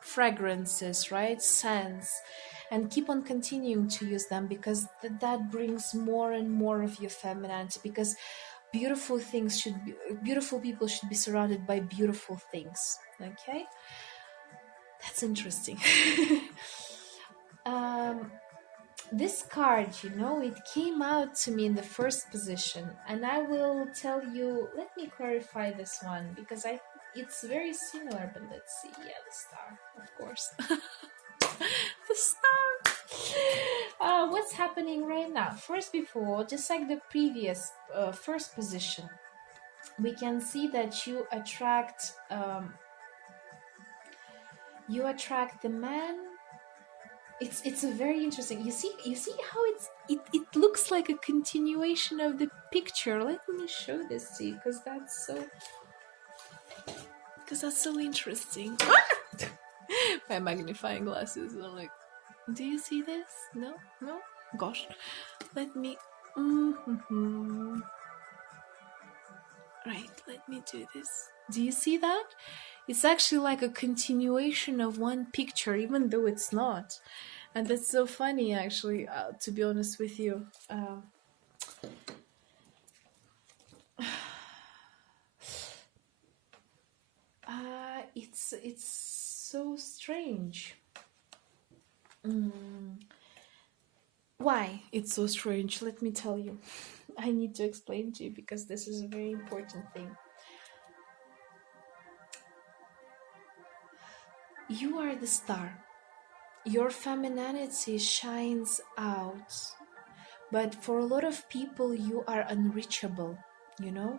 fragrances, right, scents, and keep on continuing to use them, because that brings more and more of your femininity, because beautiful people should be surrounded by beautiful things. Okay, that's interesting. This card, you know, it came out to me in the first position, and I will tell you, let me clarify this one, because it's very similar, but let's see. Yeah, the star, of course. The star. What's happening right now? First, before, just like the previous first position, we can see that you attract the man. It's a very interesting. You see how it looks like a continuation of the picture. Let me show this to you, because that's so interesting. My magnifying glasses are like, do you see this? No? Gosh, let me right, let me do this. Do you see that? It's actually like a continuation of one picture, even though it's not. And that's so funny, actually, to be honest with you. It's so strange. Why it's so strange? Let me tell you. I need to explain to you, because this is a very important thing. You are the star. Your femininity shines out. But for a lot of people, you are unreachable, you know?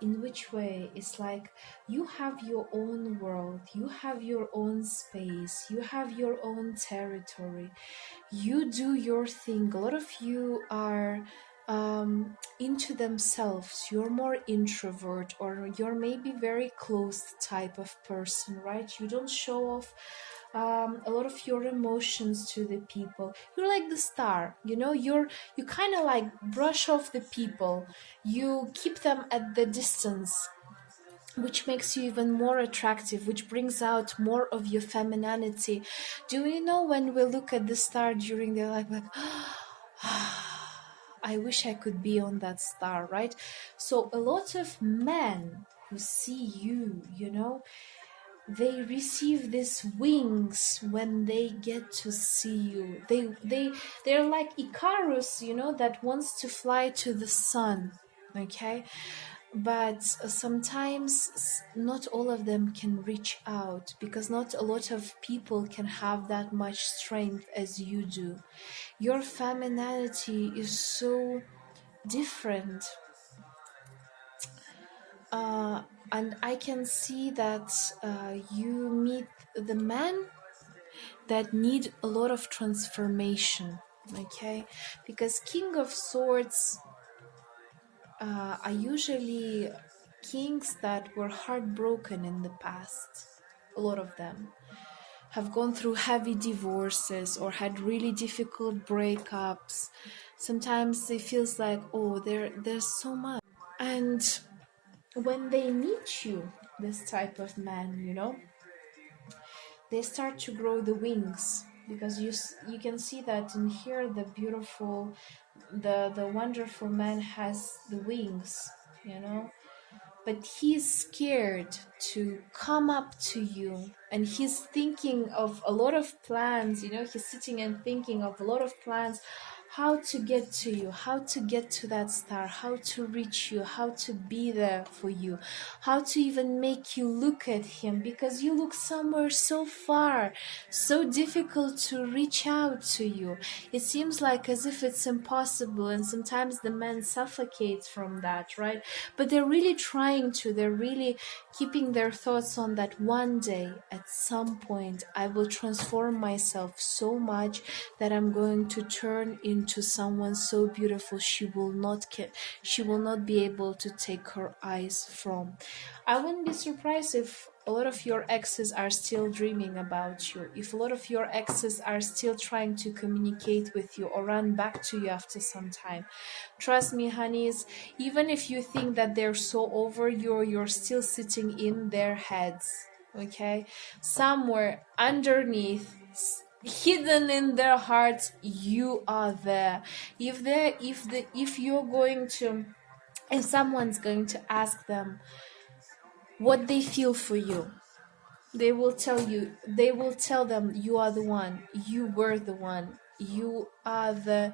In which way? It's like you have your own world, you have your own space, you have your own territory, you do your thing. A lot of you are into themselves. You're more introvert, or you're maybe very closed type of person, right? You don't show off a lot of your emotions to the people. You're like the star, you know. You kind of like brush off the people, you keep them at the distance, which makes you even more attractive, which brings out more of your femininity. Do you know, when we look at the star during their life, like I wish I could be on that star, right? So a lot of men who see you, you know, they receive these wings when they get to see you. They're like Icarus, you know, that wants to fly to the sun. Okay, but sometimes not all of them can reach out, because not a lot of people can have that much strength as you do. Your femininity is so different. And I can see that you meet the men that need a lot of transformation, okay? Because King of Swords are usually kings that were heartbroken in the past. A lot of them have gone through heavy divorces or had really difficult breakups. Sometimes it feels like, oh, there's so much. And when they meet you, this type of man, they start to grow the wings, because you can see that in here the beautiful, the wonderful man has the wings, you know but he's scared to come up to you, and he's thinking of a lot of plans. He's sitting and thinking of a lot of plans, how to get to you, how to get to that star, how to reach you, how to be there for you, how to even make you look at him, because you look somewhere so far, so difficult to reach out to you. It seems like as if it's impossible, and sometimes the man suffocates from that, right? But they're really trying to, they're really keeping their thoughts on that one day, at some point, I will transform myself so much that I'm going to turn into someone so beautiful she will not be able to take her eyes from. I wouldn't be surprised if a lot of your exes are still dreaming about you, if a lot of your exes are still trying to communicate with you or run back to you after some time. Trust me, honeys, even if you think that they're so over you, you're still sitting in their heads, okay? Somewhere underneath, hidden in their hearts, you are there. If someone's going to ask them what they feel for you, they will tell them, you are the one, you were the one, you are the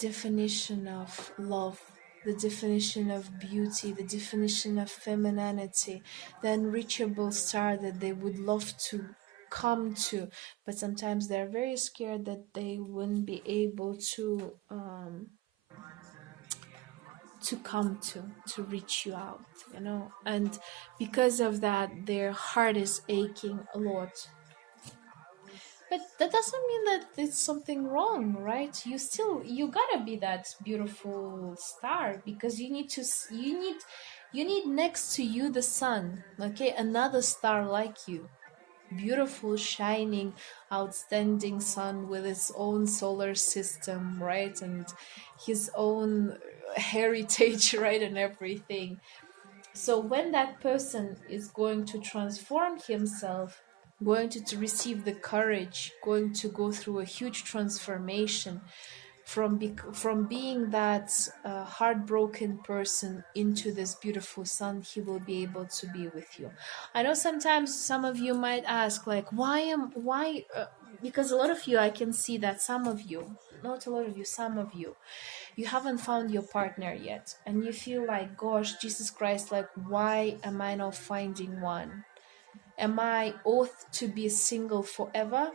definition of love, the definition of beauty, the definition of femininity, the unreachable star that they would love to come to, but sometimes they're very scared that they wouldn't be able to come to reach you out, and because of that their heart is aching a lot. But that doesn't mean that it's something wrong, right? You gotta be that beautiful star, because you need next to you the sun, okay? Another star like you, beautiful, shining, outstanding sun with its own solar system, right? And his own heritage, right? And everything. So when that person is going to transform himself, going to receive the courage, going to go through a huge transformation from being that heartbroken person into this beautiful sun, he will be able to be with you. I know sometimes some of you might ask, like, why because a lot of you, I can see that some of you, not a lot of you, some of you, you haven't found your partner yet, and you feel like, gosh, Jesus Christ, like, why am I not finding one? Am I oath to be single forever?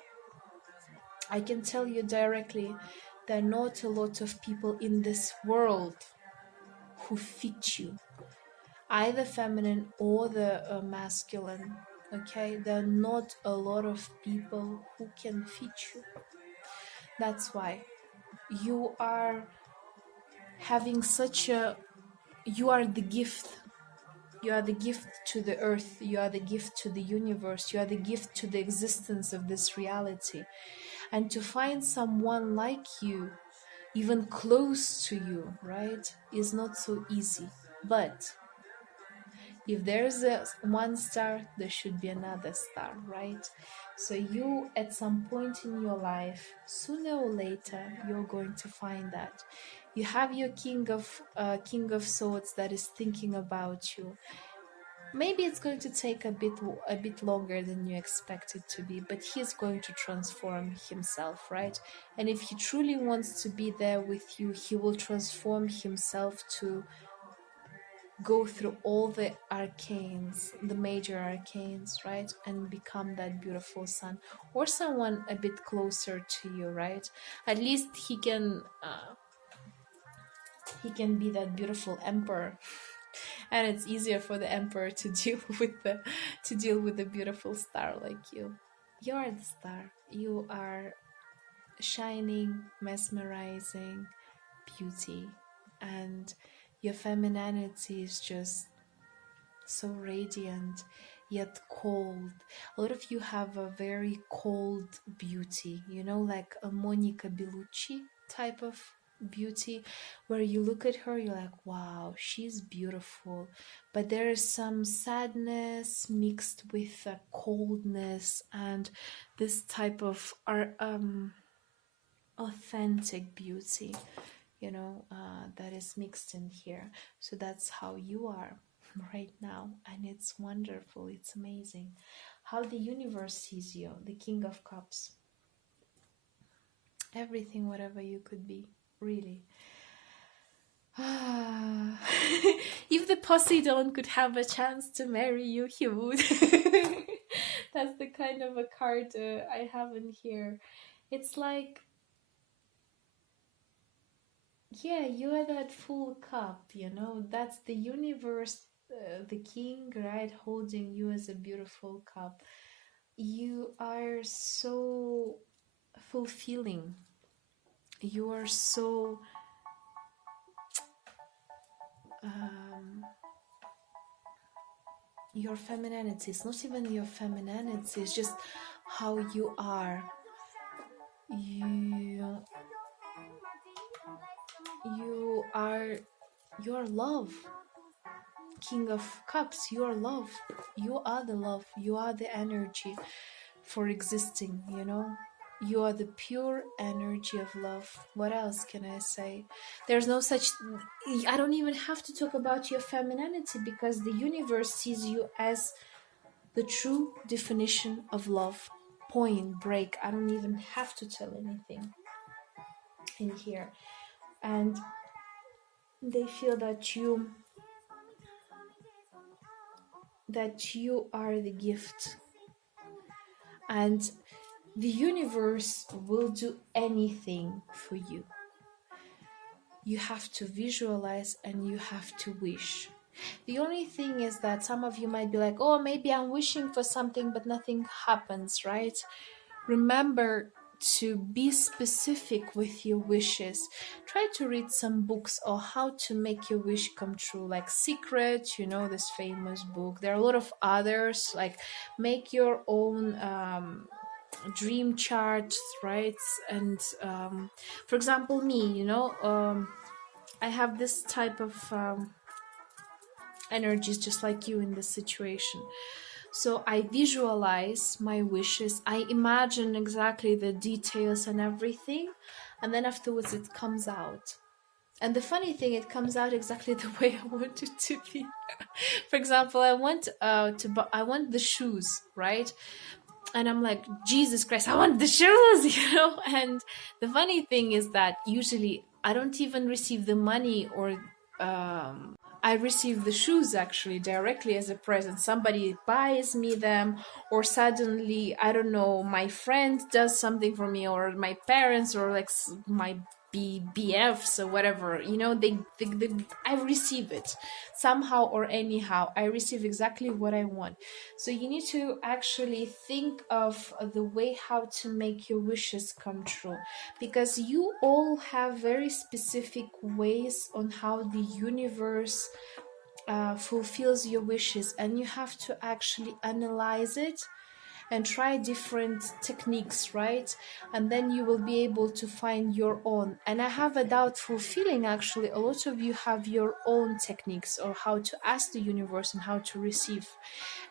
I can tell you directly, there are not a lot of people in this world who fit you, either feminine or the masculine. Okay, there are not a lot of people who can fit you. That's why you are having you are the gift. You are the gift to the earth. You are the gift to the universe. You are the gift to the existence of this reality. And to find someone like you, even close to you, right, is not so easy. But if there's one star, there should be another star, right? So you, at some point in your life, sooner or later, you're going to find that. You have your king of swords that is thinking about you. Maybe it's going to take a bit longer than you expect it to be, but he's going to transform himself, right? And if he truly wants to be there with you, he will transform himself to go through all the arcanes, the major arcanes, right? And become that beautiful sun, or someone a bit closer to you, right? At least he can be that beautiful emperor. And it's easier for the emperor to deal with the beautiful star like you. You are the star. You are shining, mesmerizing beauty, and your femininity is just so radiant yet cold. A lot of you have a very cold beauty, like a Monica Bellucci type of beauty, where you look at her, you're like, wow, she's beautiful, but there is some sadness mixed with coldness and this type of authentic beauty, that is mixed in here. So that's how you are right now, and it's wonderful, it's amazing how the universe sees you, the King of Cups. Everything, whatever you could be, really. If the Poseidon could have a chance to marry you, he would. That's the kind of a card I have in here. It's like, yeah, you are that full cup, that's the universe, the king, right, holding you as a beautiful cup. You are so fulfilling. You are so your femininity, it's not even your femininity, it's just how you are. You are your love. King of Cups, your love. You are the love. You are the energy for existing, You are the pure energy of love. What else can I say? There's no such... I don't even have to talk about your femininity, because the universe sees you as the true definition of love. Point break. I don't even have to tell anything in here. And they feel that you are the gift, and the universe will do anything for you. You have to visualize and you have to wish. The only thing is that some of you might be like, oh, maybe I'm wishing for something but nothing happens, right? Remember to be specific with your wishes. Try to read some books on how to make your wish come true, like Secret, this famous book. There are a lot of others, like make your own dream charts, right? And for example, me, I have this type of energies just like you in this situation. So I visualize my wishes, I imagine exactly the details and everything, and then afterwards it comes out. And the funny thing, it comes out exactly the way I want it to be. For example, I want the shoes, right? And I'm like, Jesus Christ, I want the shoes, And the funny thing is that usually I don't even receive the money, or I receive the shoes actually directly as a present. Somebody buys me them, or suddenly, I don't know, my friend does something for me, or my parents, or like my BFs or whatever, they I receive it somehow or anyhow. I receive exactly what I want. So you need to actually think of the way how to make your wishes come true, because you all have very specific ways on how the universe fulfills your wishes, and you have to actually analyze it and try different techniques, right? And then you will be able to find your own. And I have a doubtful feeling, actually, a lot of you have your own techniques, or how to ask the universe and how to receive.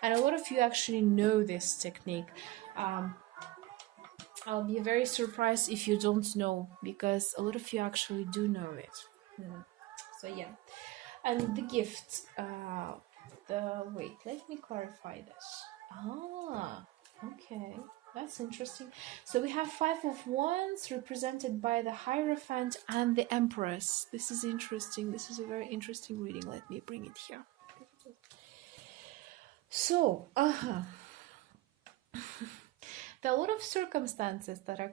And a lot of you actually know this technique. I'll be very surprised if you don't know, because a lot of you actually do know it. So yeah. And the gift, wait, let me clarify this. Okay, that's interesting. So we have 5 of Wands represented by the Hierophant and the Empress. This is interesting. This is a very interesting reading. Let me bring it here. So, there are a lot of circumstances that are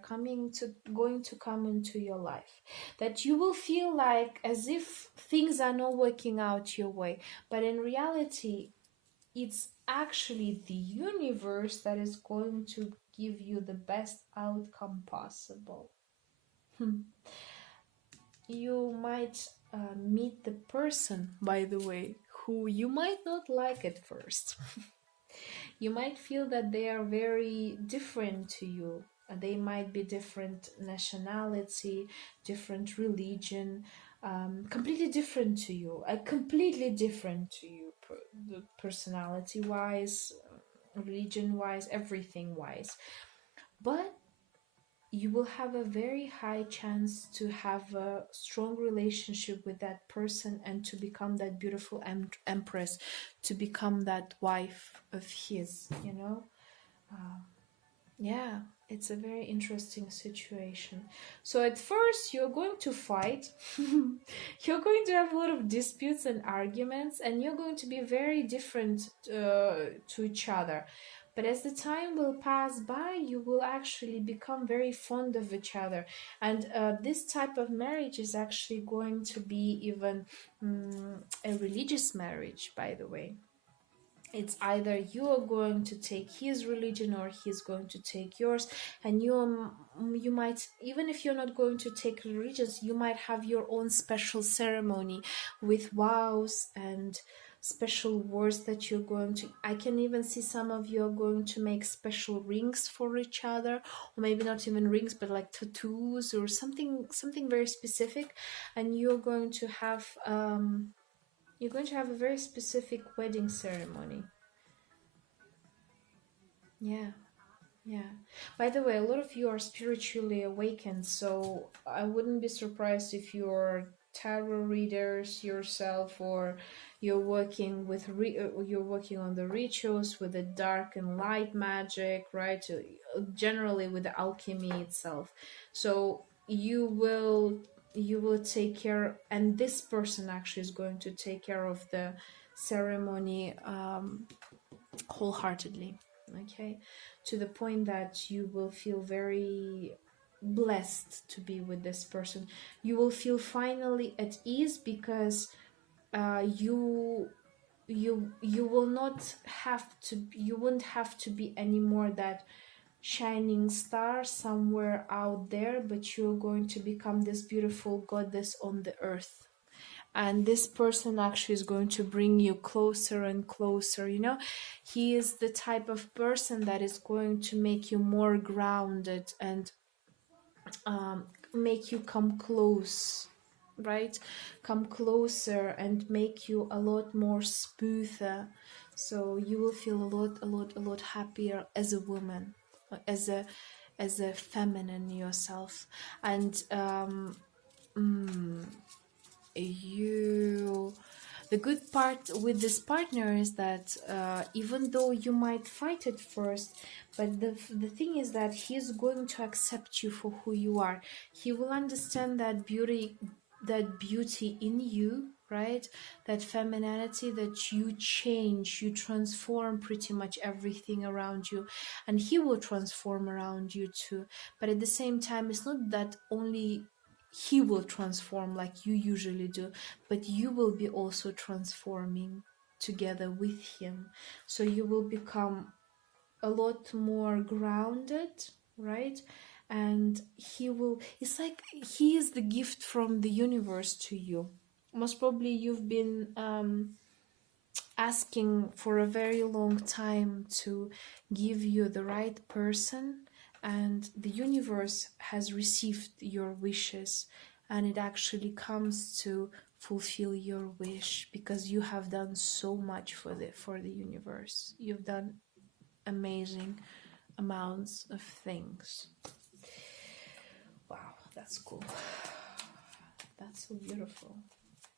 going to come into your life, that you will feel like as if things are not working out your way, but in reality, it's actually the universe that is going to give you the best outcome possible. You might meet the person, by the way, who you might not like at first. You might feel that they are very different to you, They might be different nationality, different religion, completely different to you, completely different to you, personality wise, religion wise, everything wise. But you will have a very high chance to have a strong relationship with that person and to become that beautiful empress, to become that wife of his, you know. Yeah, it's a very interesting situation. So at first you're going to fight. You're going to have a lot of disputes and arguments, and you're going to be very different to each other. But as the time will pass by, you will actually become very fond of each other. And this type of marriage is actually going to be even a religious marriage, by the way. It's either you are going to take his religion or he's going to take yours, and you might, even if you're not going to take religions, you might have your own special ceremony with vows and special words that you're going to, I can even see some of you are going to make special rings for each other, or maybe not even rings, but like tattoos or something very specific. And you're going to have a very specific wedding ceremony. Yeah, yeah. By the way, a lot of you are spiritually awakened, so I wouldn't be surprised if you're tarot readers yourself, or you're working with you're working on the rituals with the dark and light magic, right? Generally with the alchemy itself. So you will take care, and this person actually is going to take care of the ceremony wholeheartedly, okay, to the point that you will feel very blessed to be with this person. You will feel finally at ease, because you will not have to, you won't have to be anymore that shining star somewhere out there, but you're going to become this beautiful goddess on the earth. And this person actually is going to bring you closer and closer, you know. He is the type of person that is going to make you more grounded and make you come close, right? Come closer and make you a lot more smoother. So you will feel a lot happier as a woman, as a feminine yourself. And the good part with this partner is that even though you might fight at first, but the thing is that he's going to accept you for who you are. He will understand that beauty in you, right? That femininity, that you change, you transform pretty much everything around you, and he will transform around you too. But at the same time, it's not that only he will transform like you usually do, but you will be also transforming together with him. So you will become a lot more grounded, right? And it's like he is the gift from the universe to you. Most probably you've been asking for a very long time to give you the right person, and the universe has received your wishes, and it actually comes to fulfill your wish, because you have done so much for the universe. You've done amazing amounts of things. Wow, that's cool. That's so beautiful.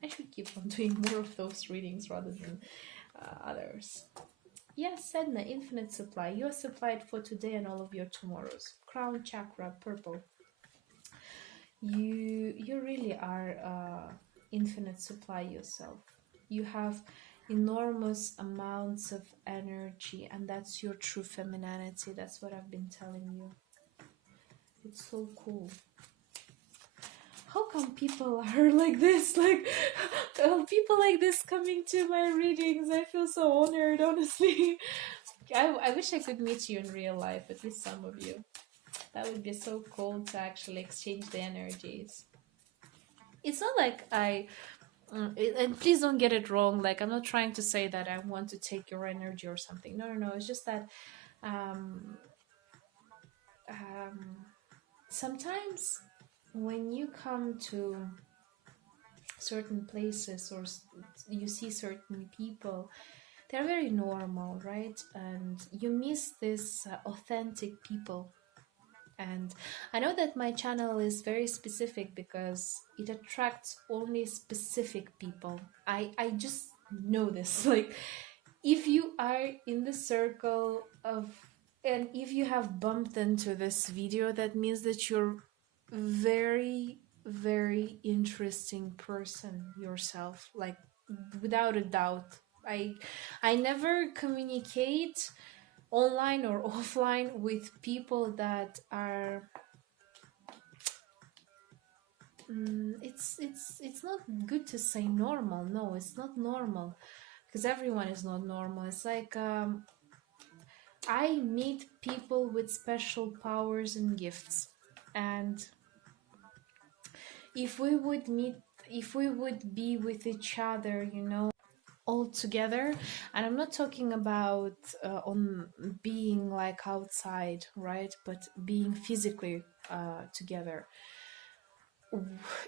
I should keep on doing more of those readings rather than others. Yes, Sedna, infinite supply. You are supplied for today and all of your tomorrows. Crown chakra, purple. You really are infinite supply yourself. You have enormous amounts of energy, and that's your true femininity. That's what I've been telling you. It's so cool. How come people are like this? Like, people like this coming to my readings. I feel so honored, honestly. I wish I could meet you in real life, at least some of you. That would be so cool to actually exchange the energies. It's not like and please don't get it wrong, like I'm not trying to say that I want to take your energy or something. No. It's just that sometimes when you come to certain places or you see certain people, they're very normal, right? And you miss this authentic people. And I know that my channel is very specific because it attracts only specific people. I just know this. Like, if you are in the circle of, and if you have bumped into this video, that means that you're very, very interesting person yourself, like, without a doubt. I never communicate online or offline with people that are it's not good to say normal. No, it's not normal, because everyone is not normal. It's like I meet people with special powers and gifts, and if we would be with each other, all together, and I'm not talking about on being like outside, right, but being physically together,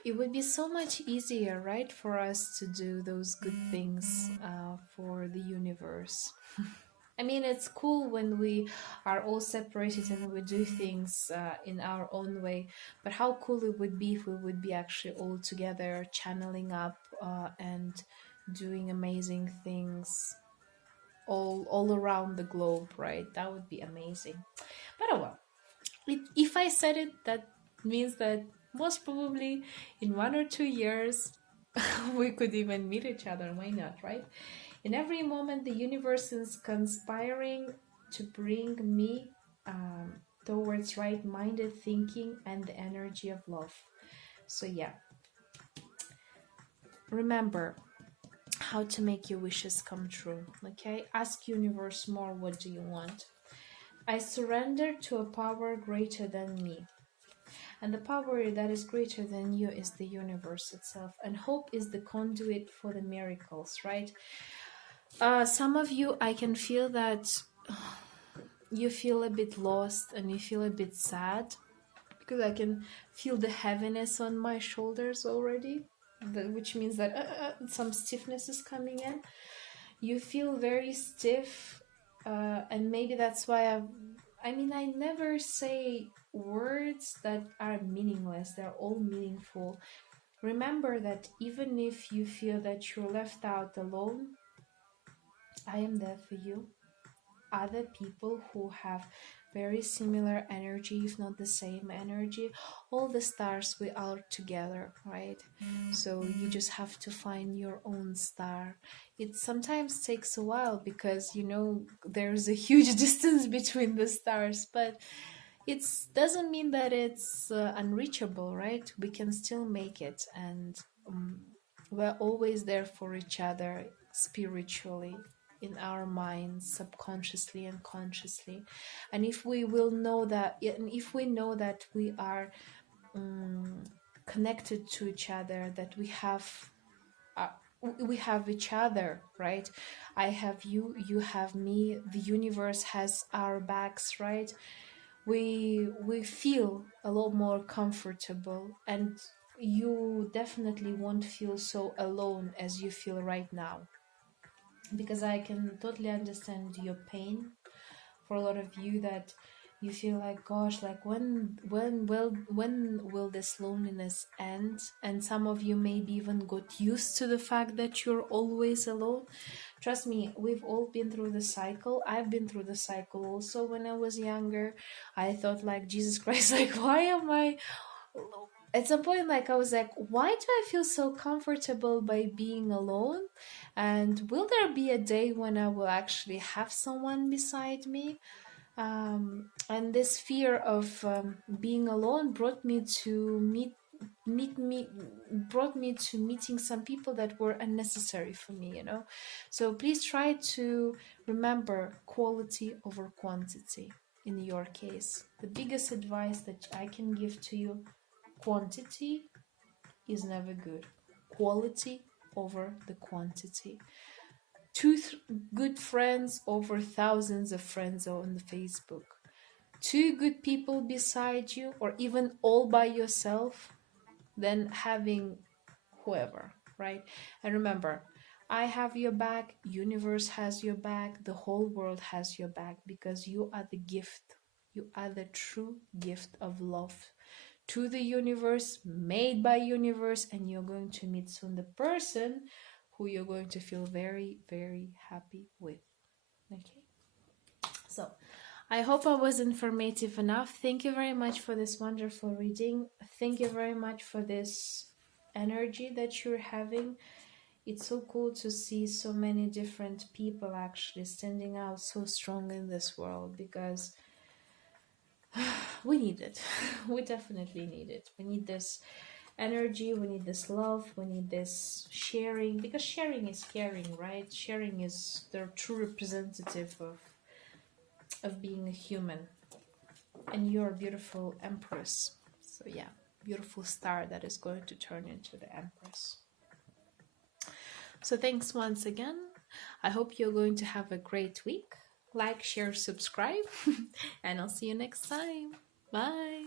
it would be so much easier, right, for us to do those good things for the universe. I mean, it's cool when we are all separated and we do things in our own way, but how cool it would be if we would be actually all together, channeling up and doing amazing things all around the globe, right? That would be amazing. But oh well, if I said it, that means that most probably in 1 or 2 years we could even meet each other. Why not, right? In every moment, the universe is conspiring to bring me towards right-minded thinking and the energy of love. So yeah, remember how to make your wishes come true. Okay, ask universe more, what do you want? I surrender to a power greater than me. And the power that is greater than you is the universe itself. And hope is the conduit for the miracles, right? Some of you, I can feel that you feel a bit lost and you feel a bit sad, because I can feel the heaviness on my shoulders already, which means that some stiffness is coming in. You feel very stiff, and maybe that's why I never say words that are meaningless. They're all meaningful. Remember that even if you feel that you're left out alone, I am there for you. Other people who have very similar energy, if not the same energy, all the stars, we are together, right? So you just have to find your own star. It sometimes takes a while because there's a huge distance between the stars, but it doesn't mean that it's unreachable, right? We can still make it, and we're always there for each other spiritually, in our minds, subconsciously and consciously. And if we know that we are connected to each other, that we have each other, right? I have you, you have me, the universe has our backs, right? We feel a lot more comfortable, and you definitely won't feel so alone as you feel right now, because I can totally understand your pain. For a lot of you, that you feel like, gosh, like when will this loneliness end? And some of you maybe even got used to the fact that you're always alone. Trust me, we've all been through the cycle. I've been through the cycle also. When I was younger, I thought, like, Jesus Christ, like, why am I at some point, like, I was like, why do I feel so comfortable by being alone? And will there be a day when I will actually have someone beside me? And this fear of being alone brought me to meeting some people that were unnecessary for me, So please try to remember quality over quantity in your case. The biggest advice that I can give to you: quantity is never good. Quality over the quantity. Two good friends over thousands of friends on Facebook. two good people beside you, or even all by yourself, than having whoever, right? And remember, I have your back, universe has your back, the whole world has your back, because you are the gift. You are the true gift of love to the universe, made by universe, and you're going to meet soon the person who you're going to feel very, very happy with. Okay? So, I hope I was informative enough. Thank you very much for this wonderful reading. Thank you very much for this energy that you're having. It's so cool to see so many different people actually standing out so strong in this world, because we need it. We definitely need it. We need this energy, we need this love, we need this sharing, because sharing is caring, right? Sharing is the true representative of being a human. And you're a beautiful empress. So yeah, beautiful star that is going to turn into the empress. So thanks once again. I hope you're going to have a great week. Like, share, subscribe, and I'll see you next time. Bye.